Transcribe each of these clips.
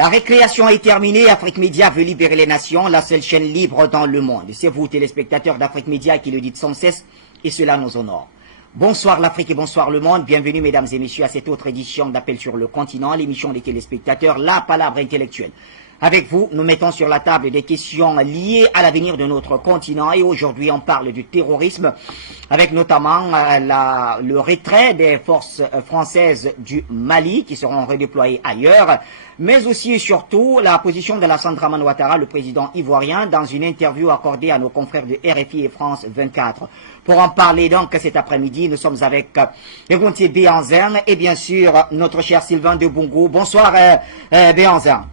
La récréation est terminée, Afrique Média veut libérer les nations, la seule chaîne libre dans le monde. C'est vous, téléspectateurs d'Afrique Média, qui le dites sans cesse, et cela nous honore. Bonsoir l'Afrique et bonsoir le monde, bienvenue mesdames et messieurs à cette autre édition d'Appel sur le continent, l'émission des téléspectateurs, la palabre intellectuelle. Avec vous, nous mettons sur la table des questions liées à l'avenir de notre continent et aujourd'hui on parle du terrorisme avec notamment le retrait des forces françaises du Mali qui seront redéployées ailleurs, mais aussi et surtout la position de Alassane Dramane Ouattara, le président ivoirien, dans une interview accordée à nos confrères de RFI et France 24. Pour en parler donc cet après-midi, nous sommes avec Egontier Béhanzin et bien sûr notre cher Sylvain de Bongo. Bonsoir Béhanzin.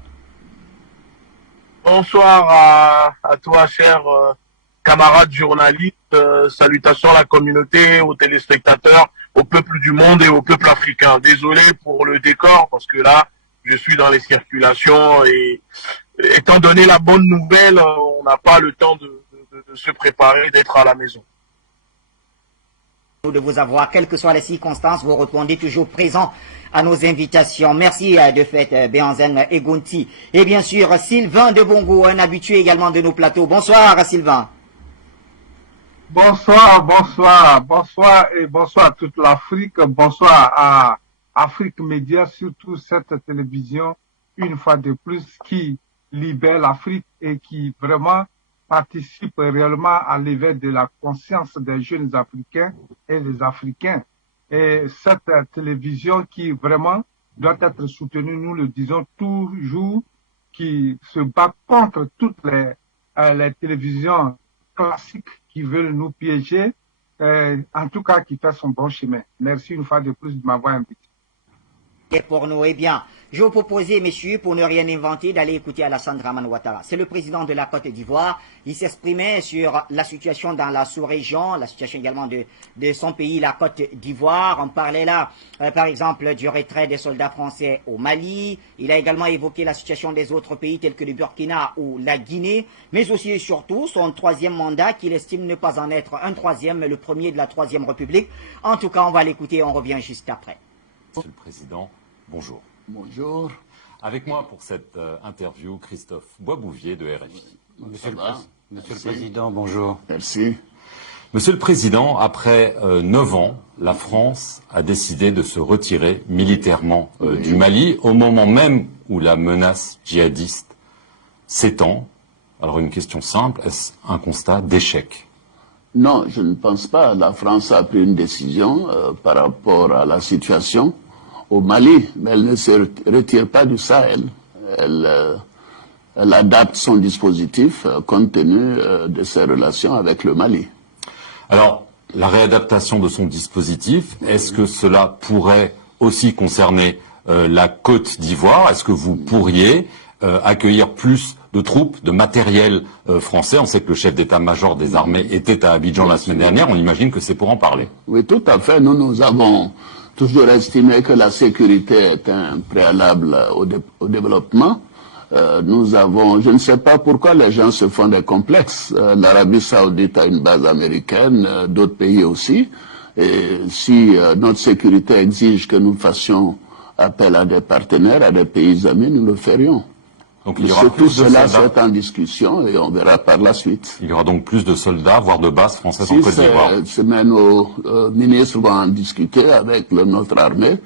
Bonsoir à toi, cher camarade journaliste. Salutations à la communauté, aux téléspectateurs, au peuple du monde et au peuple africain. Désolé pour le décor, parce que là, je suis dans les circulations et étant donné la bonne nouvelle, on n'a pas le temps de se préparer, d'être à la maison. De vous avoir, quelles que soient les circonstances, vous répondez toujours présent à nos invitations. Merci de fait, Béhanzin Egonti. Et bien sûr, Sylvain de Bongo, un habitué également de nos plateaux. Bonsoir, Sylvain. Bonsoir, bonsoir, bonsoir et bonsoir à toute l'Afrique. Bonsoir à Afrique Média, surtout cette télévision, une fois de plus, qui libère l'Afrique et qui vraiment participe réellement à l'éveil de la conscience des jeunes Africains et des Africains. Et cette télévision qui vraiment doit être soutenue, nous le disons toujours, qui se bat contre toutes les télévisions classiques qui veulent nous piéger, en tout cas qui fait son bon chemin. Merci une fois de plus de m'avoir invité. Et pour nous, eh bien, je vous proposais, messieurs, pour ne rien inventer, d'aller écouter Alassane Dramane Ouattara. C'est le président de la Côte d'Ivoire. Il s'exprimait sur la situation dans la sous-région, la situation également de son pays, la Côte d'Ivoire. On parlait là, par exemple, du retrait des soldats français au Mali. Il a également évoqué la situation des autres pays tels que le Burkina ou la Guinée, mais aussi et surtout son troisième mandat qu'il estime ne pas en être un troisième, mais le premier de la Troisième République. En tout cas, on va l'écouter et on revient juste après. Monsieur le Président, bonjour. Bonjour. Avec moi pour cette interview, Christophe Boisbouvier de RFI. Monsieur le Président, bonjour. Merci. Monsieur le Président, après 9 ans, la France a décidé de se retirer militairement du Mali, au moment même où la menace djihadiste s'étend. Alors une question simple, est-ce un constat d'échec ? Non, je ne pense pas. La France a pris une décision par rapport à la situation au Mali, mais elle ne se retire pas du Sahel. Elle adapte son dispositif compte tenu de ses relations avec le Mali. Alors, la réadaptation de son dispositif, est-ce que cela pourrait aussi concerner la Côte d'Ivoire? Est-ce que vous pourriez accueillir plus de troupes, de matériel français? On sait que le chef d'état-major des armées était à Abidjan la semaine dernière, on imagine que c'est pour en parler. Oui, tout à fait. Nous avons toujours estimé que la sécurité est un préalable au développement. Je ne sais pas pourquoi les gens se font des complexes. L'Arabie Saoudite a une base américaine, d'autres pays aussi. Et si notre sécurité exige que nous fassions appel à des partenaires, à des pays amis, nous le ferions. Donc, il y aura tout cela c'est en discussion et on verra par la suite. Il y aura donc plus de soldats, voire de bases françaises en Côte d'Ivoire. Mais nos ministres vont en discuter avec notre armée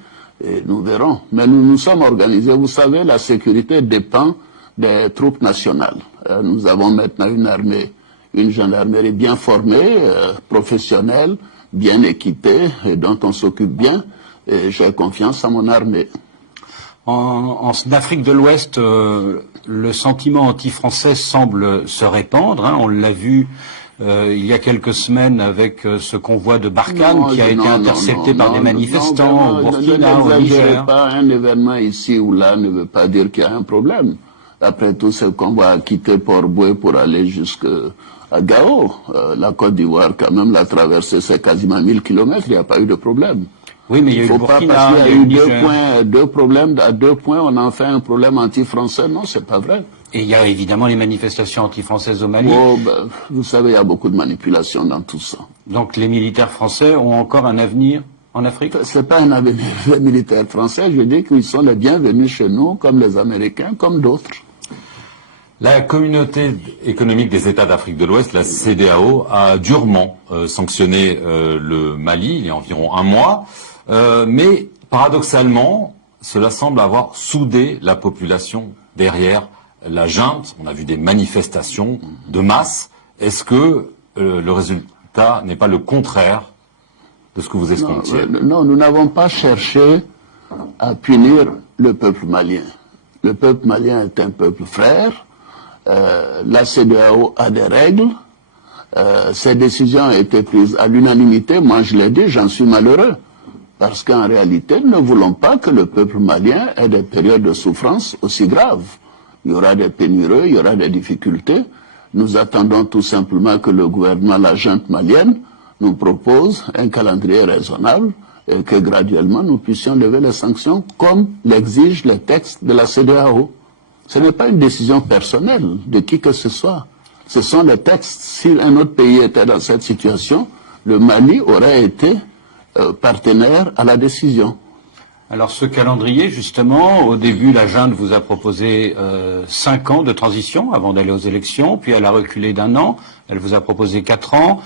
et nous verrons. Mais nous nous sommes organisés. Vous savez, la sécurité dépend des troupes nationales. Nous avons maintenant une gendarmerie bien formée, professionnelle, bien équipée et dont on s'occupe bien. Et j'ai confiance en mon armée. En Afrique de l'Ouest, le sentiment anti-français semble se répandre. On l'a vu il y a quelques semaines avec ce convoi de Barkhane qui a été intercepté par des manifestants au Burkina, au Niger. Un événement ici ou là ne veut pas dire qu'il y a un problème. Après tout, ce convoi a quitté Port-Boué pour aller jusqu'à Gao. La Côte d'Ivoire, quand même, l'a traversée, c'est quasiment 1000 kilomètres, il n'y a pas eu de problème. Oui, mais il y a eu le Burkina, il y a eu deux problèmes, à 2 points, on en fait un problème anti-français. Non, c'est pas vrai. Et il y a évidemment les manifestations anti-françaises au Mali. Vous savez, il y a beaucoup de manipulation dans tout ça. Donc les militaires français ont encore un avenir en Afrique? C'est pas un avenir militaire français, je dis qu'ils sont les bienvenus chez nous, comme les Américains, comme d'autres. La communauté économique des États d'Afrique de l'Ouest, la CEDEAO, a durement sanctionné le Mali il y a environ un mois, mais paradoxalement, cela semble avoir soudé la population derrière la junte. On a vu des manifestations de masse. Est-ce que le résultat n'est pas le contraire de ce que vous escomptiez? Non, nous n'avons pas cherché à punir le peuple malien. Le peuple malien est un peuple frère. La CEDEAO a des règles. Ces décisions ont été prises à l'unanimité. Moi, je l'ai dit, j'en suis malheureux. Parce qu'en réalité, nous ne voulons pas que le peuple malien ait des périodes de souffrance aussi graves. Il y aura des pénuries, il y aura des difficultés. Nous attendons tout simplement que le gouvernement, la junte malienne, nous propose un calendrier raisonnable et que graduellement nous puissions lever les sanctions comme l'exigent les textes de la CEDEAO. Ce n'est pas une décision personnelle de qui que ce soit. Ce sont les textes. Si un autre pays était dans cette situation, le Mali aurait été partenaire à la décision. Alors ce calendrier, justement, au début, la junte vous a proposé 5 ans de transition avant d'aller aux élections, puis elle a reculé d'1 an, elle vous a proposé 4 ans.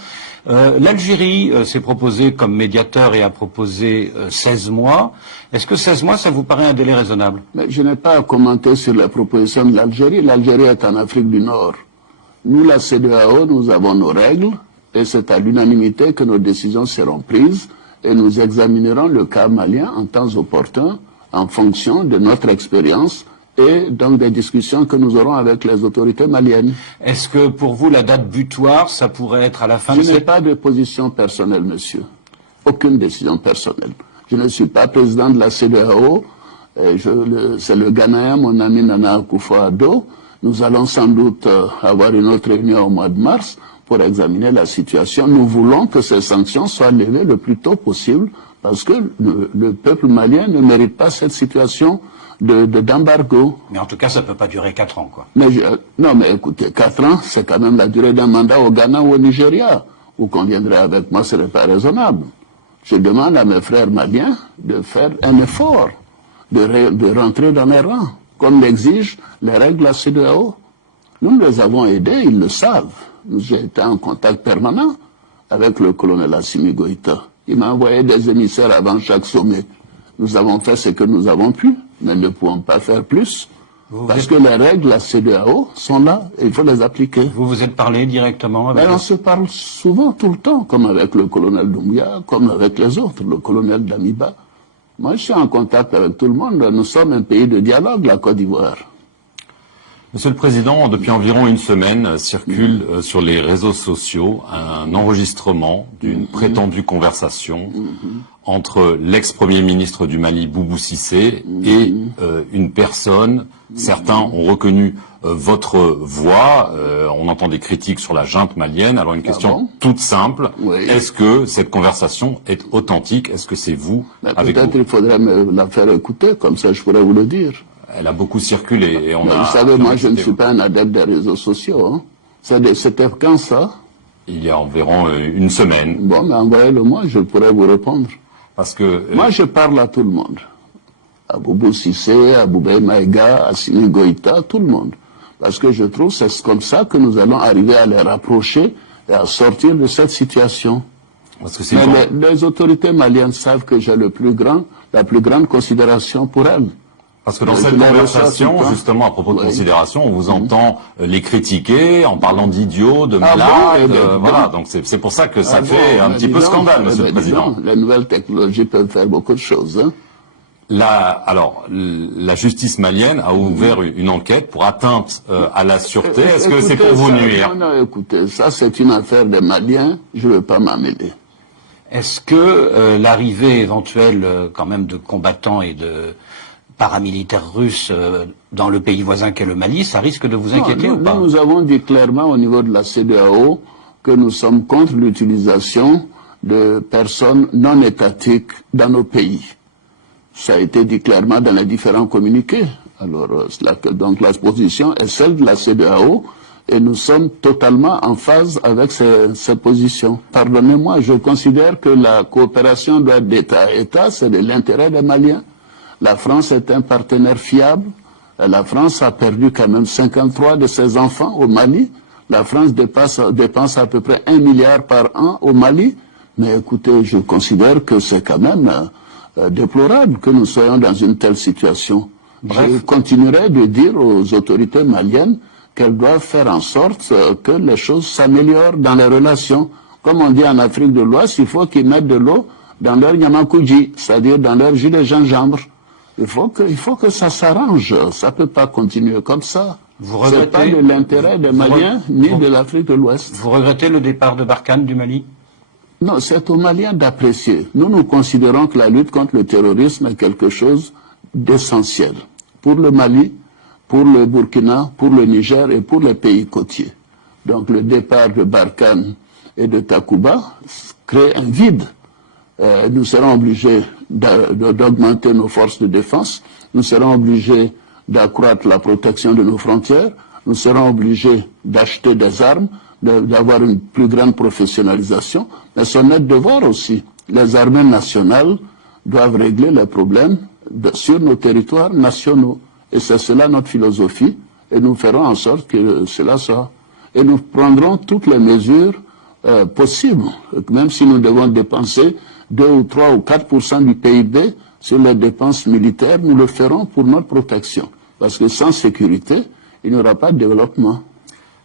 L'Algérie s'est proposée comme médiateur et a proposé 16 mois. Est-ce que 16 mois, ça vous paraît un délai raisonnable? Mais je n'ai pas à commenter sur la proposition de l'Algérie. L'Algérie est en Afrique du Nord. Nous, la CEDEAO, nous avons nos règles et c'est à l'unanimité que nos décisions seront prises et nous examinerons le cas malien en temps opportun en fonction de notre expérience et donc des discussions que nous aurons avec les autorités maliennes. Est-ce que pour vous, la date butoir, ça pourrait être à la fin Je de n'ai cette... pas de position personnelle, monsieur. Aucune décision personnelle. Je ne suis pas président de la CEDEAO. C'est le Ghanéen, mon ami Nana Akufo-Addo. Nous allons sans doute avoir une autre réunion au mois de mars pour examiner la situation. Nous voulons que ces sanctions soient levées le plus tôt possible parce que le peuple malien ne mérite pas cette situation d'embargo. Mais en tout cas, ça ne peut pas durer 4 ans, quoi. Mais non, mais écoutez, 4 ans, c'est quand même la durée d'un mandat au Ghana ou au Nigeria. Vous conviendrez avec moi, ce n'est pas raisonnable. Je demande à mes frères maliens de faire un effort, de rentrer dans les rangs, comme l'exigent les règles de la CEDEAO. Nous les avons aidés, ils le savent. J'ai été en contact permanent avec le colonel Assimi Goïta. Il m'a envoyé des émissaires avant chaque sommet. Nous avons fait ce que nous avons pu, mais ne pouvons pas faire plus. Parce que les règles de la CEDEAO sont là et il faut les appliquer. Vous vous êtes parlé directement avec... Mais on se parle souvent, tout le temps, comme avec le colonel Doumbouya, comme avec les autres, le colonel Damiba. Moi, je suis en contact avec tout le monde. Nous sommes un pays de dialogue, la Côte d'Ivoire. Monsieur le Président, depuis environ une semaine, circule sur les réseaux sociaux un enregistrement d'une prétendue conversation entre l'ex-premier ministre du Mali, Boubou Cissé, et une personne. Certains ont reconnu votre voix. On entend des critiques sur la junte malienne. Alors une question toute simple. Oui. Est-ce que cette conversation est authentique? Est-ce que c'est vous avec peut-être vous? il faudrait me la faire écouter, comme ça je pourrais vous le dire. Elle a beaucoup circulé et on a... Vous savez, moi je ne suis pas un adepte des réseaux sociaux. Hein. C'était quand ça? Il y a environ une semaine. Bon, mais envoyez-le-moi, je pourrais vous répondre. Parce que... Moi je parle à tout le monde. À Boubou Cissé, à Boubé Maïga, à Sini Goïta, tout le monde. Parce que je trouve que c'est comme ça que nous allons arriver à les rapprocher et à sortir de cette situation. Parce que c'est mais les autorités maliennes savent que j'ai la plus grande considération pour elles. Parce que dans cette conversation, justement, à propos de considération, on vous entend les critiquer en parlant d'idiots, de malades, voilà. Donc c'est pour ça que ça fait un petit peu scandale, Monsieur le Président. Les nouvelles technologies peuvent faire beaucoup de choses. Hein. La justice malienne a ouvert une enquête pour atteinte à la sûreté. Est-ce que c'est pour vous nuire? Non, écoutez, ça c'est une affaire des Maliens, je ne veux pas m'en mêler. Est-ce que l'arrivée éventuelle quand même de combattants et de paramilitaires russes dans le pays voisin qu'est le Mali, ça risque de vous inquiéter ou pas? Nous avons dit clairement au niveau de la CEDEAO que nous sommes contre l'utilisation de personnes non étatiques dans nos pays. Ça a été dit clairement dans les différents communiqués. Alors, donc la position est celle de la CEDEAO. Et nous sommes totalement en phase avec ces positions. Pardonnez-moi, je considère que la coopération doit être d'État à État, c'est de l'intérêt des Maliens. La France est un partenaire fiable. La France a perdu quand même 53 de ses enfants au Mali. La France dépense à peu près 1 milliard par an au Mali. Mais écoutez, je considère que c'est quand même déplorable que nous soyons dans une telle situation. Bref. Je continuerai de dire aux autorités maliennes qu'elles doivent faire en sorte que les choses s'améliorent dans les relations. Comme on dit en Afrique de l'Ouest, il faut qu'ils mettent de l'eau dans leur nyamakuji, c'est-à-dire dans leur jus de gingembre. Il faut que ça s'arrange. Ça peut pas continuer comme ça. C'est pas de l'intérêt des Maliens ni de l'Afrique de l'Ouest. Vous regrettez le départ de Barkhane du Mali? Non, c'est aux Maliens d'apprécier. Nous considérons que la lutte contre le terrorisme est quelque chose d'essentiel pour le Mali, pour le Burkina, pour le Niger et pour les pays côtiers. Donc le départ de Barkhane et de Takuba crée un vide. Nous serons obligés d'augmenter nos forces de défense, nous serons obligés d'accroître la protection de nos frontières, nous serons obligés d'acheter des armes, d'avoir une plus grande professionnalisation, mais c'est notre devoir aussi. Les armées nationales doivent régler les problèmes sur nos territoires nationaux. Et c'est cela notre philosophie, et nous ferons en sorte que cela soit. Et nous prendrons toutes les mesures possibles, même si nous devons dépenser 2 ou 3 ou 4% du PIB sur les dépenses militaires, nous le ferons pour notre protection. Parce que sans sécurité, il n'y aura pas de développement.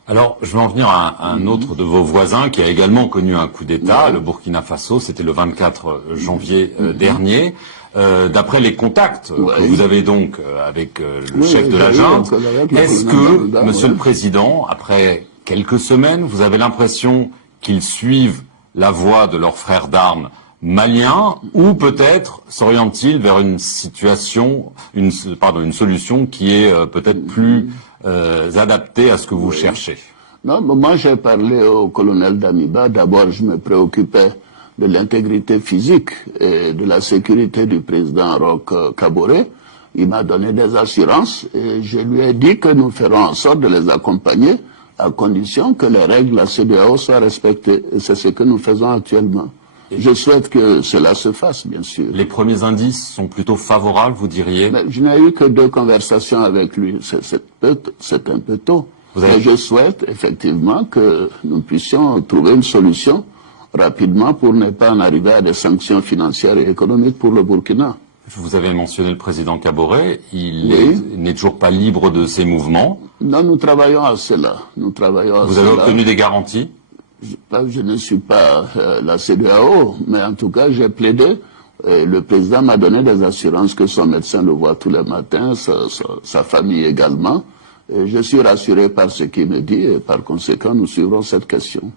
Alors, je vais en venir à un autre de vos voisins qui a également connu un coup d'État, le Burkina Faso, c'était le 24 janvier dernier. D'après les contacts que vous avez donc avec le chef de la junte, est-ce que, Monsieur le Président, après quelques semaines, vous avez l'impression qu'ils suivent la voie de leurs frères d'armes maliens, ou peut-être s'orientent-ils vers une situation, une solution qui est peut-être plus adaptée à ce que vous cherchez? Non, moi j'ai parlé au colonel Damiba. D'abord, je me préoccupais de l'intégrité physique et de la sécurité du président Roch Kaboré. Il m'a donné des assurances et je lui ai dit que nous ferons en sorte de les accompagner à condition que les règles de la CEDEAO soient respectées. Et c'est ce que nous faisons actuellement. Je souhaite que cela se fasse, bien sûr. Les premiers indices sont plutôt favorables, vous diriez? Mais je n'ai eu que 2 conversations avec lui. C'est un peu tôt. Mais je souhaite effectivement que nous puissions trouver une solution rapidement pour ne pas en arriver à des sanctions financières et économiques pour le Burkina. Vous avez mentionné le président Kaboré. Il n'est toujours pas libre de ses mouvements. Non, nous travaillons à cela. Vous avez obtenu des garanties? Je ne suis pas la CEDEAO, mais en tout cas, j'ai plaidé. Le président m'a donné des assurances que son médecin le voit tous les matins, sa famille également. Et je suis rassuré par ce qu'il me dit et par conséquent, nous suivrons cette question.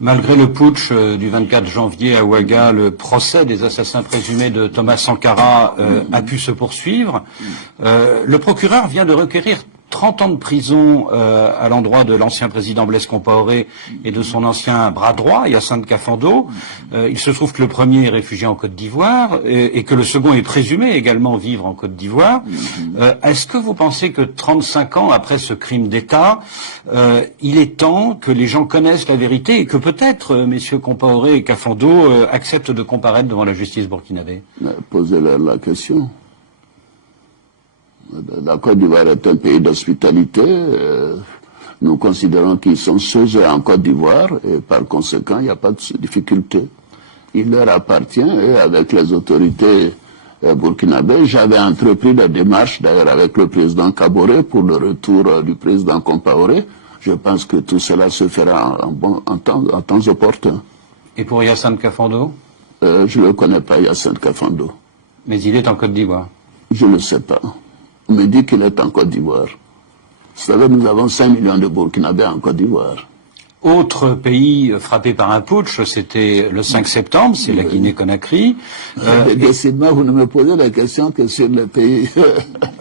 Malgré le putsch du 24 janvier à Ouaga, le procès des assassins présumés de Thomas Sankara a pu se poursuivre. Le procureur vient de requérir 30 ans de prison à l'endroit de l'ancien président Blaise Compaoré et de son ancien bras droit, Hyacinthe Kafando. Il se trouve que le premier est réfugié en Côte d'Ivoire et que le second est présumé également vivre en Côte d'Ivoire. Est-ce que vous pensez que 35 ans après ce crime d'État, il est temps que les gens connaissent la vérité et que peut-être messieurs Compaoré et Kafando acceptent de comparaître devant la justice burkinabé? Posez-leur la question. La Côte d'Ivoire est un pays d'hospitalité. Nous considérons qu'ils sont sujets en Côte d'Ivoire et par conséquent, il n'y a pas de difficulté. Il leur appartient et avec les autorités burkinabées, j'avais entrepris des démarches d'ailleurs avec le président Kaboré pour le retour du président Compaoré. Je pense que tout cela se fera en temps opportun. Et pour Hyacinthe Kafando? Je ne le connais pas, Hyacinthe Kafando. Mais il est en Côte d'Ivoire? Je ne le sais pas. On me dit qu'il est en Côte d'Ivoire. Vous savez, nous avons 5 millions de Burkinabés en Côte d'Ivoire. Autre pays frappé par un putsch, c'était le 5 septembre, c'est la Guinée-Conakry. Décidément, vous ne me posez la question que sur le pays.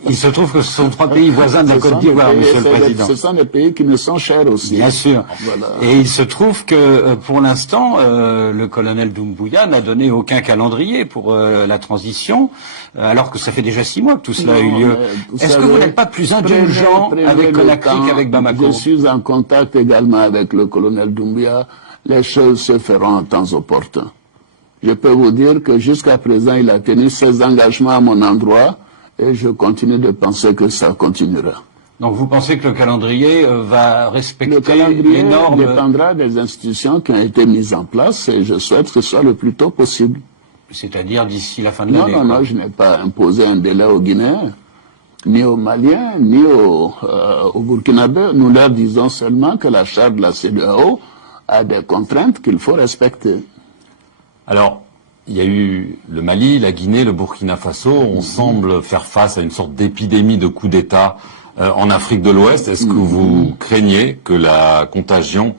Il se trouve que ce sont 3 pays voisins de la Côte d'Ivoire, Monsieur le Président. Ce sont des pays qui me sont chers aussi. Bien sûr. Voilà. Et il se trouve que, pour l'instant, le colonel Doumbouya n'a donné aucun calendrier pour la transition, alors que ça fait déjà 6 mois que tout cela a eu lieu. Est-ce que vous n'êtes pas plus indulgent avec Conakry qu'avec Bamako? Je suis en contact également avec le colonel Doumbouya. Les choses se feront en temps opportun. Je peux vous dire que jusqu'à présent, il a tenu ses engagements à mon endroit et je continue de penser que ça continuera. Donc vous pensez que le calendrier va respecter le calendrier les normes dépendra des institutions qui ont été mises en place et je souhaite que ce soit le plus tôt possible. C'est-à-dire d'ici la fin de Non, l'année? non, je n'ai pas imposé un délai aux Guinéens, ni aux Maliens, ni aux Burkinabés. Nous leur disons seulement que la charte de la CEDEAO a des contraintes qu'il faut respecter. Alors, il y a eu le Mali, la Guinée, le Burkina Faso. On semble faire face à une sorte d'épidémie de coup d'État en Afrique de l'Ouest. Est-ce que vous craignez que la contagion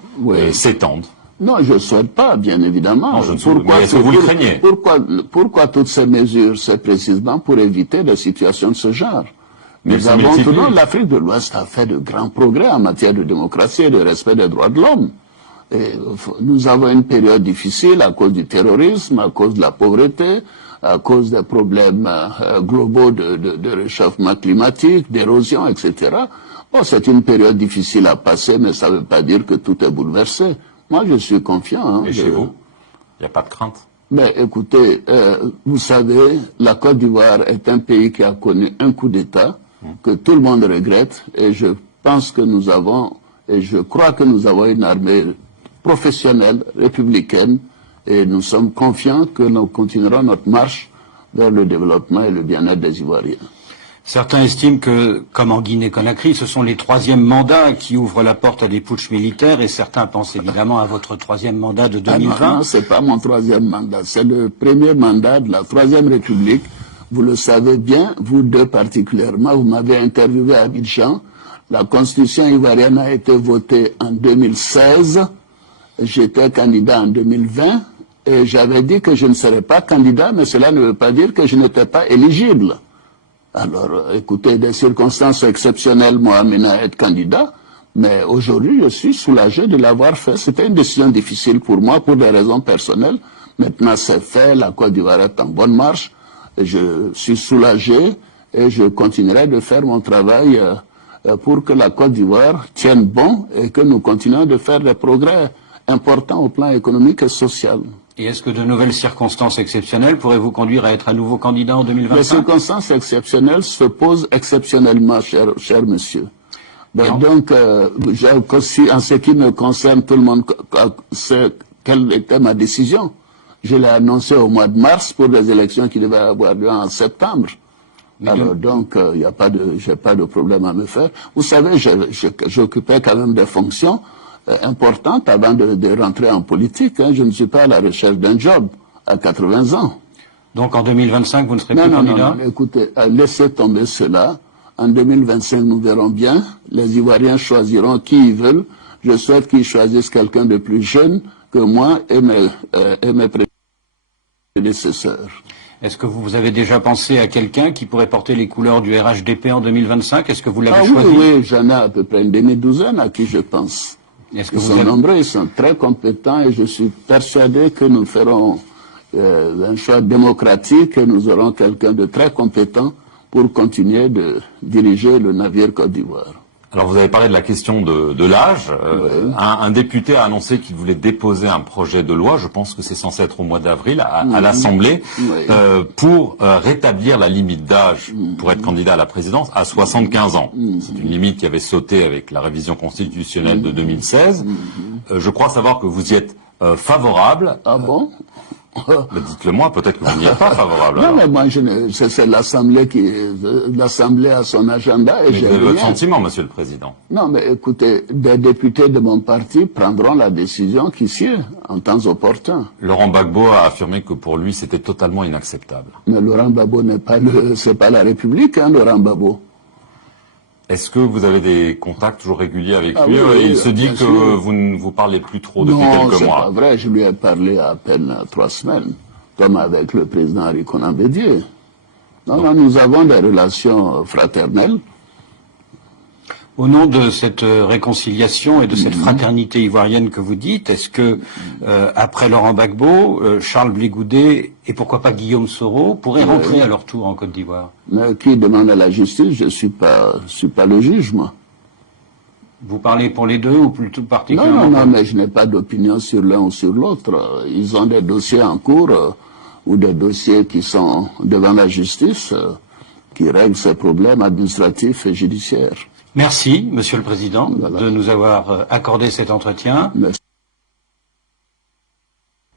s'étende? Non, je ne souhaite pas, bien évidemment. Non, je ne souhaite pas. Mais est-ce que vous le craignez? Pourquoi toutes ces mesures? C'est précisément pour éviter des situations de ce genre. Mais nous avons tout le monde, l'Afrique de l'Ouest a fait de grands progrès en matière de démocratie et de respect des droits de l'homme. Et nous avons une période difficile à cause du terrorisme, à cause de la pauvreté, à cause des problèmes globaux de réchauffement climatique, d'érosion, etc. Bon, c'est une période difficile à passer, mais ça ne veut pas dire que tout est bouleversé. Moi, je suis confiant. Hein, et chez vous, il n'y a pas de crainte? Mais écoutez, vous savez, la Côte d'Ivoire est un pays qui a connu un coup d'État que tout le monde regrette, et je pense que nous avons, et je crois que nous avons une armée professionnelle, républicaine, et nous sommes confiants que nous continuerons notre marche vers le développement et le bien-être des Ivoiriens. Certains estiment que, comme en Guinée-Conakry, ce sont les 3e mandats qui ouvrent la porte à des putschs militaires, et certains pensent évidemment à votre 3e mandat de 2020. Ah non, c'est pas mon 3e mandat, c'est le premier mandat de la 3e République. Vous le savez bien, vous deux particulièrement, vous m'avez interviewé à Abidjan. La constitution ivoirienne a été votée en 2016. J'étais candidat en 2020 et j'avais dit que je ne serais pas candidat, mais cela ne veut pas dire que je n'étais pas éligible. Alors, écoutez, des circonstances exceptionnelles m'ont amené à être candidat, mais aujourd'hui, je suis soulagé de l'avoir fait. C'était une décision difficile pour moi, pour des raisons personnelles. Maintenant, c'est fait, la Côte d'Ivoire est en bonne marche. Et je suis soulagé et je continuerai de faire mon travail pour que la Côte d'Ivoire tienne bon et que nous continuions de faire des progrès importants au plan économique et social. Et est-ce que de nouvelles circonstances exceptionnelles pourraient vous conduire à être à nouveau candidat en 2025? Les circonstances exceptionnelles se posent exceptionnellement, cher monsieur. Ben, donc, en ce qui me concerne, tout le monde sait quelle était ma décision. Je l'ai annoncé au mois de mars pour des élections qui devaient avoir lieu en septembre. Alors donc, j'ai pas de problème à me faire. Vous savez, j'occupais quand même des fonctions importantes avant de rentrer en politique. Hein. Je ne suis pas à la recherche d'un job à 80 ans. Donc en 2025, vous ne serez plus candidat? Non, écoutez, laissez tomber cela. En 2025, nous verrons bien. Les Ivoiriens choisiront qui ils veulent. Je souhaite qu'ils choisissent quelqu'un de plus jeune que moi et mes prédécesseurs. Est-ce que vous avez déjà pensé à quelqu'un qui pourrait porter les couleurs du RHDP en 2025? Est-ce que vous l'avez choisi? Oui, j'en ai à peu près une demi-douzaine à qui je pense. Ils sont nombreux, ils sont très compétents et je suis persuadé que nous ferons un choix démocratique et nous aurons quelqu'un de très compétent pour continuer de diriger le navire Côte d'Ivoire. Alors vous avez parlé de la question de l'âge. Oui. Un député a annoncé qu'il voulait déposer un projet de loi, je pense que c'est censé être au mois d'avril, à l'Assemblée, pour rétablir la limite d'âge pour être candidat à la présidence à 75 ans. C'est une limite qui avait sauté avec la révision constitutionnelle de 2016. Je crois savoir que vous y êtes favorable. Ah bon? Dites-le moi, peut-être que vous n'y êtes pas favorable. Non, alors. mais moi, c'est l'Assemblée a son agenda et j'ai votre sentiment, Monsieur le Président. Non, mais écoutez, des députés de mon parti prendront la décision qui sied en temps opportun. Laurent Gbagbo a affirmé que pour lui, c'était totalement inacceptable. Mais Laurent Gbagbo c'est pas la République, hein, Laurent Gbagbo. Est-ce que vous avez des contacts toujours réguliers avec Ah lui? oui, Il se dit bien que sûr. vous ne vous parlez plus trop depuis Non, quelques c'est mois. pas vrai. Je lui ai parlé à peine 3 semaines, comme avec le président Henri Konan Bédié. Non, nous avons des relations fraternelles. Au nom de cette réconciliation et de cette fraternité ivoirienne que vous dites, est-ce que, après Laurent Gbagbo, Charles Blé Goudé et pourquoi pas Guillaume Soro pourraient rentrer à leur tour en Côte d'Ivoire? Mais qui demande à la justice? Je suis pas le juge, moi. Vous parlez pour les deux ou plutôt Non, particulièrement? non, mais je n'ai pas d'opinion sur l'un ou sur l'autre. Ils ont des dossiers en cours ou des dossiers qui sont devant la justice qui règlent ces problèmes administratifs et judiciaires. Merci, Monsieur le Président, Voilà. de nous avoir accordé cet entretien. Merci.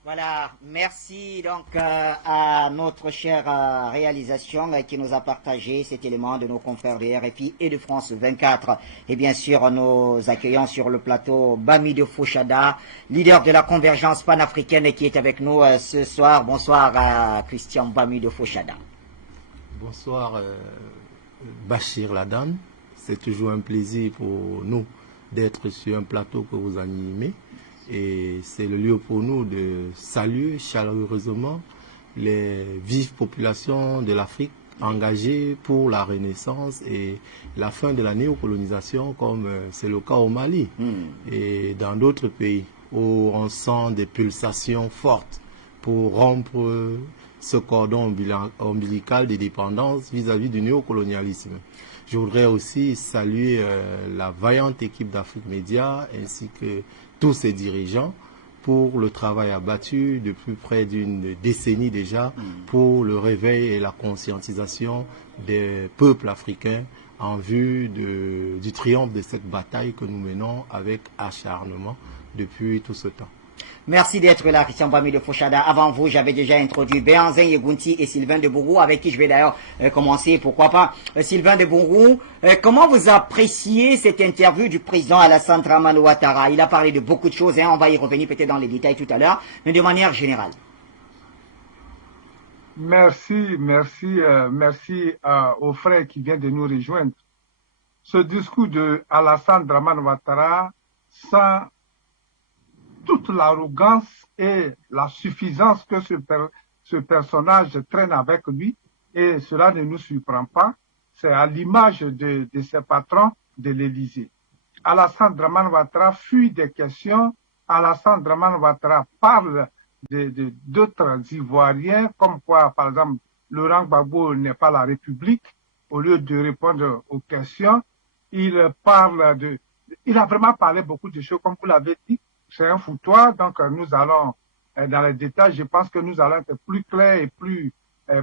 Voilà, merci donc à notre chère réalisation qui nous a partagé cet élément de nos confrères de RFI et de France 24. Et bien sûr, nous accueillons sur le plateau Bamidou Fouchada, leader de la convergence panafricaine qui est avec nous ce soir. Bonsoir Christian Bamidou Fouchada. Bonsoir Bachir Ladane. C'est toujours un plaisir pour nous d'être sur un plateau que vous animez. Et c'est le lieu pour nous de saluer chaleureusement les vives populations de l'Afrique engagées pour la renaissance et la fin de la néocolonisation, comme c'est le cas au Mali et dans d'autres pays où on sent des pulsations fortes pour rompre ce cordon ombilical de dépendance vis-à-vis du néocolonialisme. Je voudrais aussi saluer la vaillante équipe d'Afrique Média ainsi que tous ses dirigeants pour le travail abattu depuis près d'une décennie déjà pour le réveil et la conscientisation des peuples africains en vue du triomphe de cette bataille que nous menons avec acharnement depuis tout ce temps. Merci d'être là, Christian Bamidou Fouchada. Avant vous, j'avais déjà introduit Béhanzin Yegounti et Sylvain de Bourou, avec qui je vais d'ailleurs commencer, pourquoi pas. Sylvain de Bourou, comment vous appréciez cette interview du président Alassane Dramane Ouattara? Il a parlé de beaucoup de choses, on va y revenir peut-être dans les détails tout à l'heure, mais de manière générale. Merci au frère qui vient de nous rejoindre. Ce discours de Alassane Dramane Ouattara, sans toute l'arrogance et la suffisance que ce personnage traîne avec lui, et cela ne nous surprend pas, c'est à l'image de ses patrons de l'Élysée. Alassane Dramane Ouattara fuit des questions, Alassane Dramane Ouattara parle d'autres Ivoiriens, comme quoi, par exemple, Laurent Gbagbo n'est pas la République, au lieu de répondre aux questions, il a vraiment parlé beaucoup de choses, comme vous l'avez dit. C'est un foutoir, donc nous allons dans les détails. Je pense que nous allons être plus clairs et plus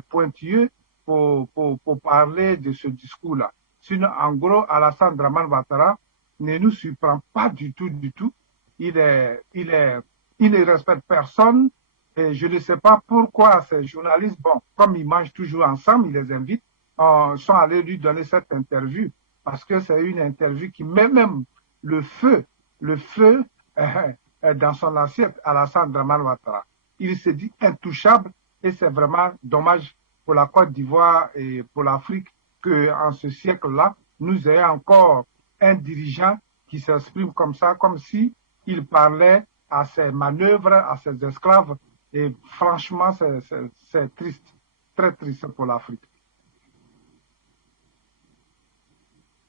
pointilleux pour parler de ce discours-là. Sinon, en gros, Alassane Dramane Ouattara ne nous surprend pas du tout. Il ne respecte personne et je ne sais pas pourquoi ces journalistes, bon, comme ils mangent toujours ensemble, ils les invitent, sont allés lui donner cette interview parce que c'est une interview qui met même le feu dans son assiette, Alassane Dramane Ouattara. Il se dit intouchable et c'est vraiment dommage pour la Côte d'Ivoire et pour l'Afrique qu'en ce siècle-là, nous ayons encore un dirigeant qui s'exprime comme ça, comme si il parlait à ses manœuvres, à ses esclaves. Et franchement, c'est triste, très triste pour l'Afrique.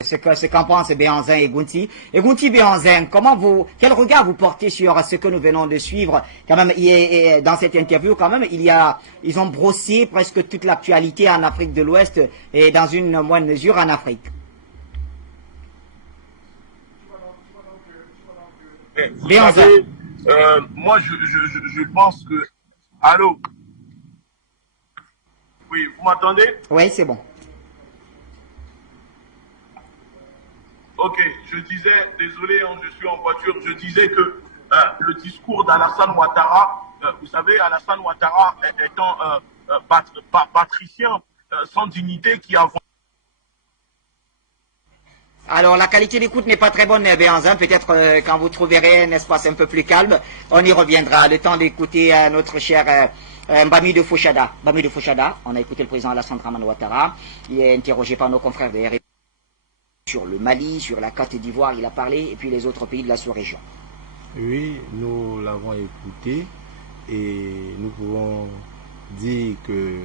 Ce qu'en pense Béhanzin et Gounti. Et Gounti Béhanzin, quel regard vous portez sur ce que nous venons de suivre? Quand même, dans cette interview, quand même, ils ont brossé presque toute l'actualité en Afrique de l'Ouest et dans une moindre mesure en Afrique. Vous savez, moi, je pense que... Allô? Oui, vous m'entendez? Oui, c'est bon. Ok, je disais, désolé, je suis en voiture, je disais que le discours d'Alassane Ouattara, vous savez, Alassane Ouattara étant patricien sans dignité qui a... Alors, la qualité d'écoute n'est pas très bonne, Béhanzin. Peut-être quand vous trouverez un espace un peu plus calme, on y reviendra. Le temps d'écouter notre cher Bamidou Fouchada. Bamidou Fouchada, on a écouté le président Alassane Dramane Ouattara. Il est interrogé par nos confrères de RFI. sur le Mali, sur la Côte d'Ivoire, il a parlé, et puis les autres pays de la sous-région. Oui, nous l'avons écouté et nous pouvons dire que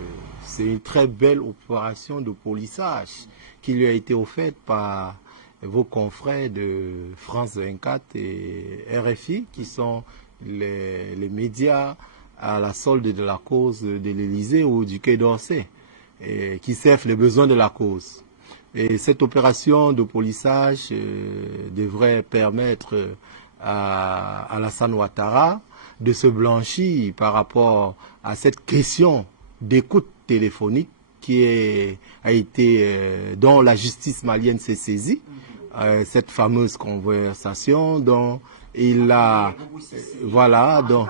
c'est une très belle opération de polissage qui lui a été offerte par vos confrères de France 24 et RFI, qui sont les médias à la solde de la cause de l'Élysée ou du Quai d'Orsay, et qui servent les besoins de la cause. Et cette opération de polissage devrait permettre à Alassane Ouattara de se blanchir par rapport à cette question d'écoute téléphonique dont la justice malienne s'est saisie, cette fameuse conversation dont il a, voilà, donc,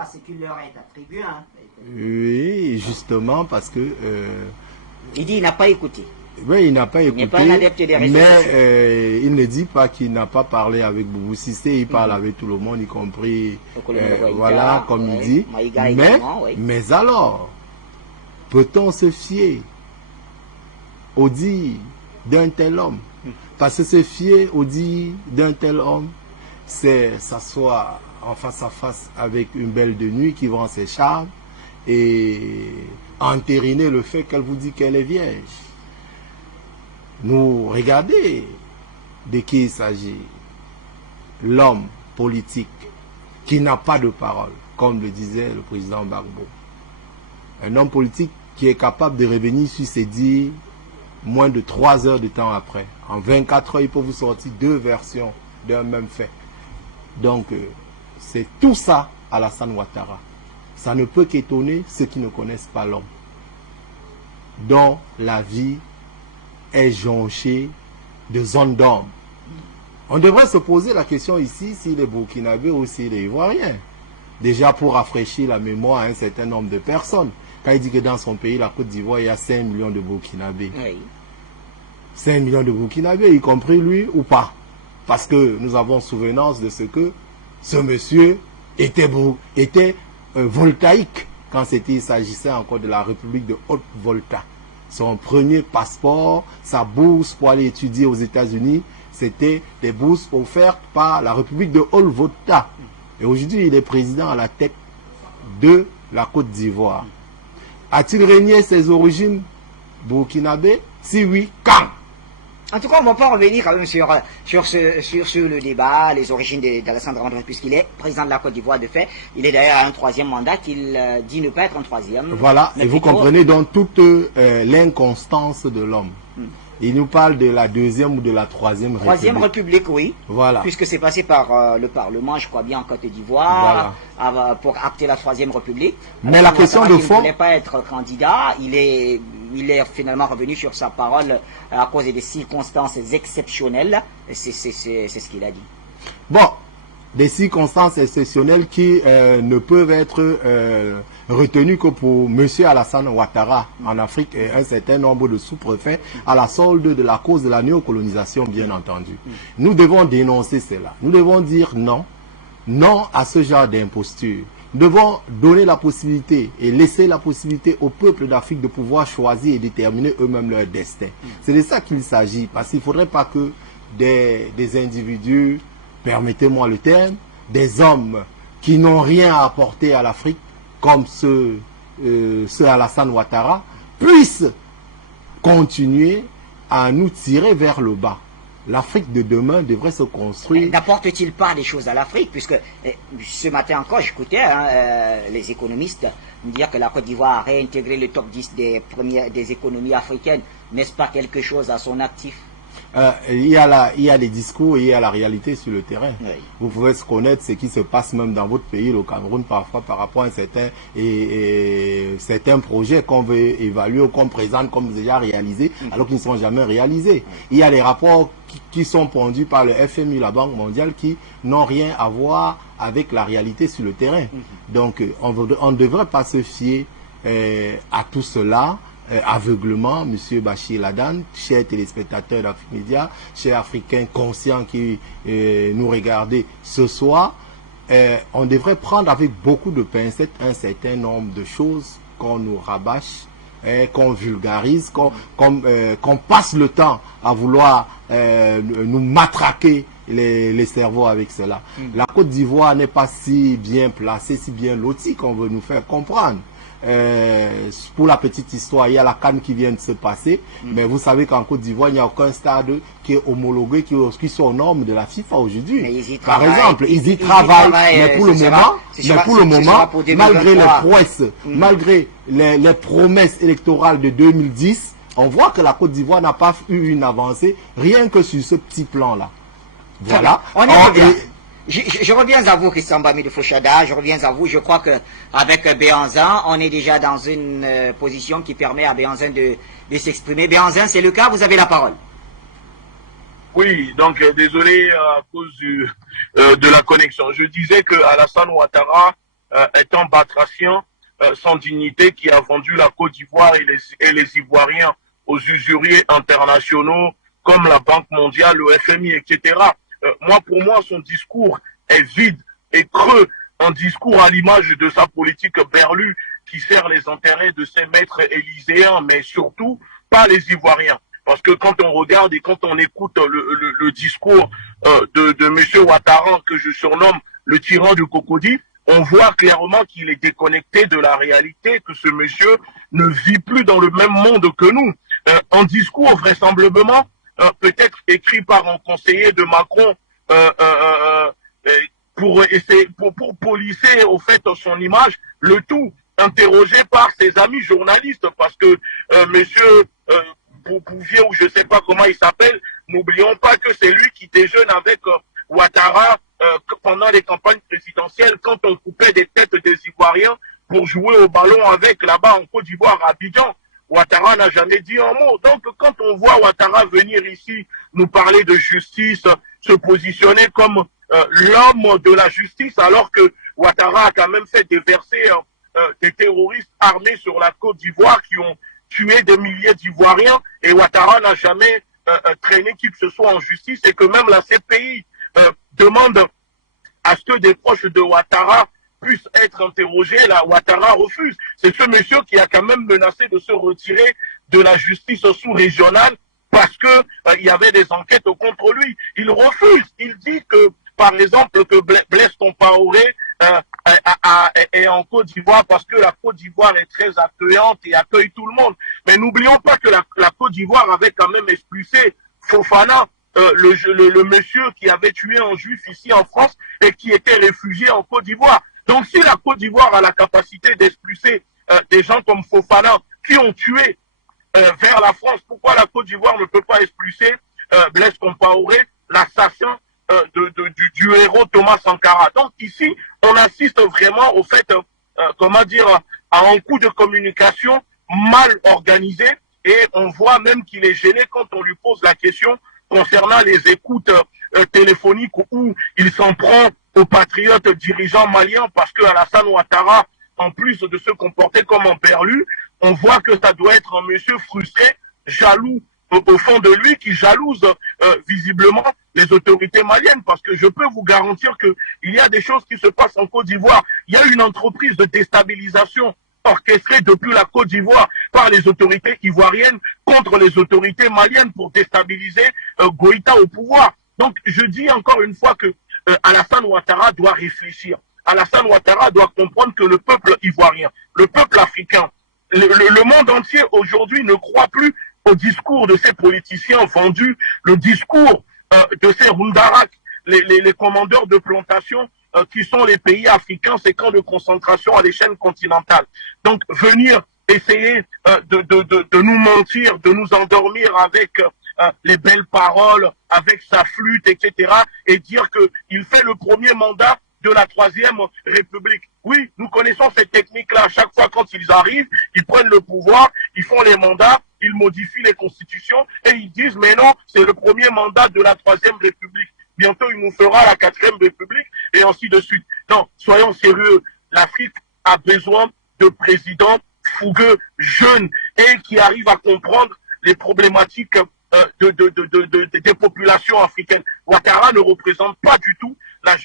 oui, justement parce que il dit qu'il n'a pas écouté. Oui, il n'a pas écouté, pas un adepte des réseaux mais il ne dit pas qu'il n'a pas parlé avec Boubou Cissé, il parle avec tout le monde, y compris, voilà, comme il dit. Mais alors, peut-on se fier au dit d'un tel homme? Parce que se fier au dit d'un tel homme, c'est s'asseoir en face à face avec une belle de nuit qui vend ses charmes et entériner le fait qu'elle vous dit qu'elle est vierge. Nous regardez de qui il s'agit. L'homme politique qui n'a pas de parole, comme le disait le président Gbagbo. Un homme politique qui est capable de revenir sur ses dires moins de 3 heures de temps après. En 24 heures, il peut vous sortir 2 versions d'un même fait. Donc, c'est tout ça Alassane Ouattara. Ça ne peut qu'étonner ceux qui ne connaissent pas l'homme, dont la vie est jonchée de zones d'ombre. On devrait se poser la question ici s'il est burkinabé ou s'il est ivoirien. Déjà pour rafraîchir la mémoire à un certain nombre de personnes. Quand il dit que dans son pays, la Côte d'Ivoire, il y a 5 millions de burkinabés. Oui. 5 millions de burkinabés, y compris lui ou pas. Parce que nous avons souvenance de ce que ce monsieur était voltaïque quand il s'agissait encore de la République de Haute-Volta. Son premier passeport, sa bourse pour aller étudier aux États-Unis, c'était des bourses offertes par la République de Haute-Volta. Et aujourd'hui, il est président à la tête de la Côte d'Ivoire. A-t-il régné ses origines burkinabé? Si oui, quand? En tout cas, on ne va pas revenir quand même sur le débat, les origines d'Alassane Ouattara, puisqu'il est président de la Côte d'Ivoire de fait. Il est d'ailleurs à un 3e mandat qu'il dit ne pas être un 3e. Voilà, et vous comprenez donc toute l'inconstance de l'homme. Il nous parle de la 2e ou de la 3e République. 3e République, oui. Voilà. Puisque c'est passé par le Parlement, je crois bien, en Côte d'Ivoire, voilà, pour acter la 3e République. Mais la question de fond... Il ne voulait pas être candidat, il est finalement revenu sur sa parole à cause des circonstances exceptionnelles. C'est ce qu'il a dit. Bon, des circonstances exceptionnelles qui ne peuvent être retenues que pour M. Alassane Ouattara en Afrique et un certain nombre de sous-préfets à la solde de la cause de la néocolonisation, bien entendu. Nous devons dénoncer cela. Nous devons dire non, non à ce genre d'imposture. Nous devons donner la possibilité et laisser la possibilité au peuple d'Afrique de pouvoir choisir et déterminer eux-mêmes leur destin. C'est de ça qu'il s'agit, parce qu'il ne faudrait pas que des individus, permettez-moi le terme, des hommes qui n'ont rien à apporter à l'Afrique, comme ce Alassane Ouattara, puissent continuer à nous tirer vers le bas. L'Afrique de demain devrait se construire. N'apporte-t-il pas des choses à l'Afrique? Puisque ce matin encore, j'écoutais les économistes dire que la Côte d'Ivoire a réintégré le top 10 des économies africaines. N'est-ce pas quelque chose à son actif? Il y a les discours et il y a la réalité sur le terrain. Oui. Vous pouvez se connaître ce qui se passe même dans votre pays, le Cameroun, parfois par rapport à certains projets qu'on veut évaluer ou qu'on présente comme déjà réalisés, alors qu'ils ne sont jamais réalisés. Il y a les rapports qui sont pondus par le FMI, la Banque mondiale, qui n'ont rien à voir avec la réalité sur le terrain. Donc, on ne devrait pas se fier à tout cela. Aveuglement, Monsieur Bachir Ladan, chers téléspectateurs d'Afrique Média, chers Africains conscients qui nous regardez ce soir, on devrait prendre avec beaucoup de pincettes un certain nombre de choses qu'on nous rabâche qu'on vulgarise, qu'on passe le temps à vouloir nous matraquer les cerveaux avec cela. La Côte d'Ivoire n'est pas si bien placée, si bien lotie qu'on veut nous faire comprendre. Pour la petite histoire, il y a la CAN qui vient de se passer, mais vous savez qu'en Côte d'Ivoire, il n'y a aucun stade qui est homologué, qui sont aux normes de la FIFA aujourd'hui. Par exemple, ils y travaillent, mais pour le moment, malgré les prouesses, malgré les promesses électorales de 2010, on voit que la Côte d'Ivoire n'a pas eu une avancée, rien que sur ce petit plan-là. Voilà. On y revient. Je reviens à vous, Christian Bami de Fouchada, je reviens à vous. Je crois qu'avec Béhanzin, on est déjà dans une position qui permet à Béhanzin de s'exprimer. Béhanzin, c'est le cas, vous avez la parole. Oui, donc désolé à cause de la connexion. Je disais que Alassane Ouattara est un batracien sans dignité qui a vendu la Côte d'Ivoire et les Ivoiriens aux usuriers internationaux comme la Banque mondiale, le FMI, etc. Pour moi, son discours est vide et creux, un discours à l'image de sa politique berlue qui sert les intérêts de ses maîtres élyséens, mais surtout pas les Ivoiriens. Parce que quand on regarde et quand on écoute le discours de monsieur Ouattara, que je surnomme le tyran du Cocody, on voit clairement qu'il est déconnecté de la réalité, que ce monsieur ne vit plus dans le même monde que nous. Un discours vraisemblablement peut-être écrit par un conseiller de Macron pour polisser au fait son image, le tout interrogé par ses amis journalistes, parce que monsieur Bouvier, ou je sais pas comment il s'appelle, n'oublions pas que c'est lui qui déjeune avec Ouattara pendant les campagnes présidentielles, quand on coupait des têtes des Ivoiriens pour jouer au ballon avec là-bas en Côte d'Ivoire à Abidjan. Ouattara n'a jamais dit un mot. Donc, quand on voit Ouattara venir ici nous parler de justice, se positionner comme l'homme de la justice, alors que Ouattara a quand même fait déverser des terroristes armés sur la Côte d'Ivoire qui ont tué des milliers d'Ivoiriens, et Ouattara n'a jamais traîné qui que ce soit en justice, et que même la CPI demande à ce que des proches de Ouattara puissent être interrogés. Là, Ouattara refuse. C'est ce monsieur qui a quand même menacé de se retirer de la justice sous-régionale parce que il y avait des enquêtes contre lui. Il refuse. Il dit que, par exemple, que Blaise Compaoré est en Côte d'Ivoire parce que la Côte d'Ivoire est très accueillante et accueille tout le monde. Mais n'oublions pas que la Côte d'Ivoire avait quand même expulsé Fofana, le monsieur qui avait tué un juif ici en France et qui était réfugié en Côte d'Ivoire. Donc si la Côte d'Ivoire a la capacité d'expulser des gens comme Fofana qui ont tué vers la France, pourquoi la Côte d'Ivoire ne peut pas expulser Blaise Compaoré, l'assassin du héros Thomas Sankara? Donc ici, on assiste vraiment au fait, à un coup de communication mal organisé, et on voit même qu'il est gêné quand on lui pose la question concernant les écoutes téléphoniques où il s'en prend aux patriotes dirigeants maliens, parce que Alassane Ouattara, en plus de se comporter comme un berlu, on voit que ça doit être un monsieur frustré, jaloux au fond de lui, qui jalouse visiblement les autorités maliennes, parce que je peux vous garantir que il y a des choses qui se passent en Côte d'Ivoire. Il y a une entreprise de déstabilisation orchestrée depuis la Côte d'Ivoire par les autorités ivoiriennes contre les autorités maliennes pour déstabiliser Goïta au pouvoir. Donc je dis encore une fois que Alassane Ouattara doit réfléchir. Alassane Ouattara doit comprendre que le peuple ivoirien, le peuple africain, le monde entier aujourd'hui ne croit plus au discours de ces politiciens vendus, le discours de ces Rundarak, les commandeurs de plantation qui sont les pays africains, ces camps de concentration à l'échelle continentale. Donc venir essayer de nous mentir, de nous endormir avec les belles paroles, avec sa flûte, etc., et dire qu'il fait le premier mandat de la Troisième République. Oui, nous connaissons cette technique-là. À chaque fois, quand ils arrivent, ils prennent le pouvoir, ils font les mandats, ils modifient les constitutions, et ils disent, mais non, c'est le premier mandat de la Troisième République. Bientôt, il nous fera la Quatrième République, et ainsi de suite. Non, soyons sérieux. L'Afrique a besoin de présidents fougueux, jeunes, et qui arrivent à comprendre les problématiques des populations africaines. Ouattara ne représente pas du tout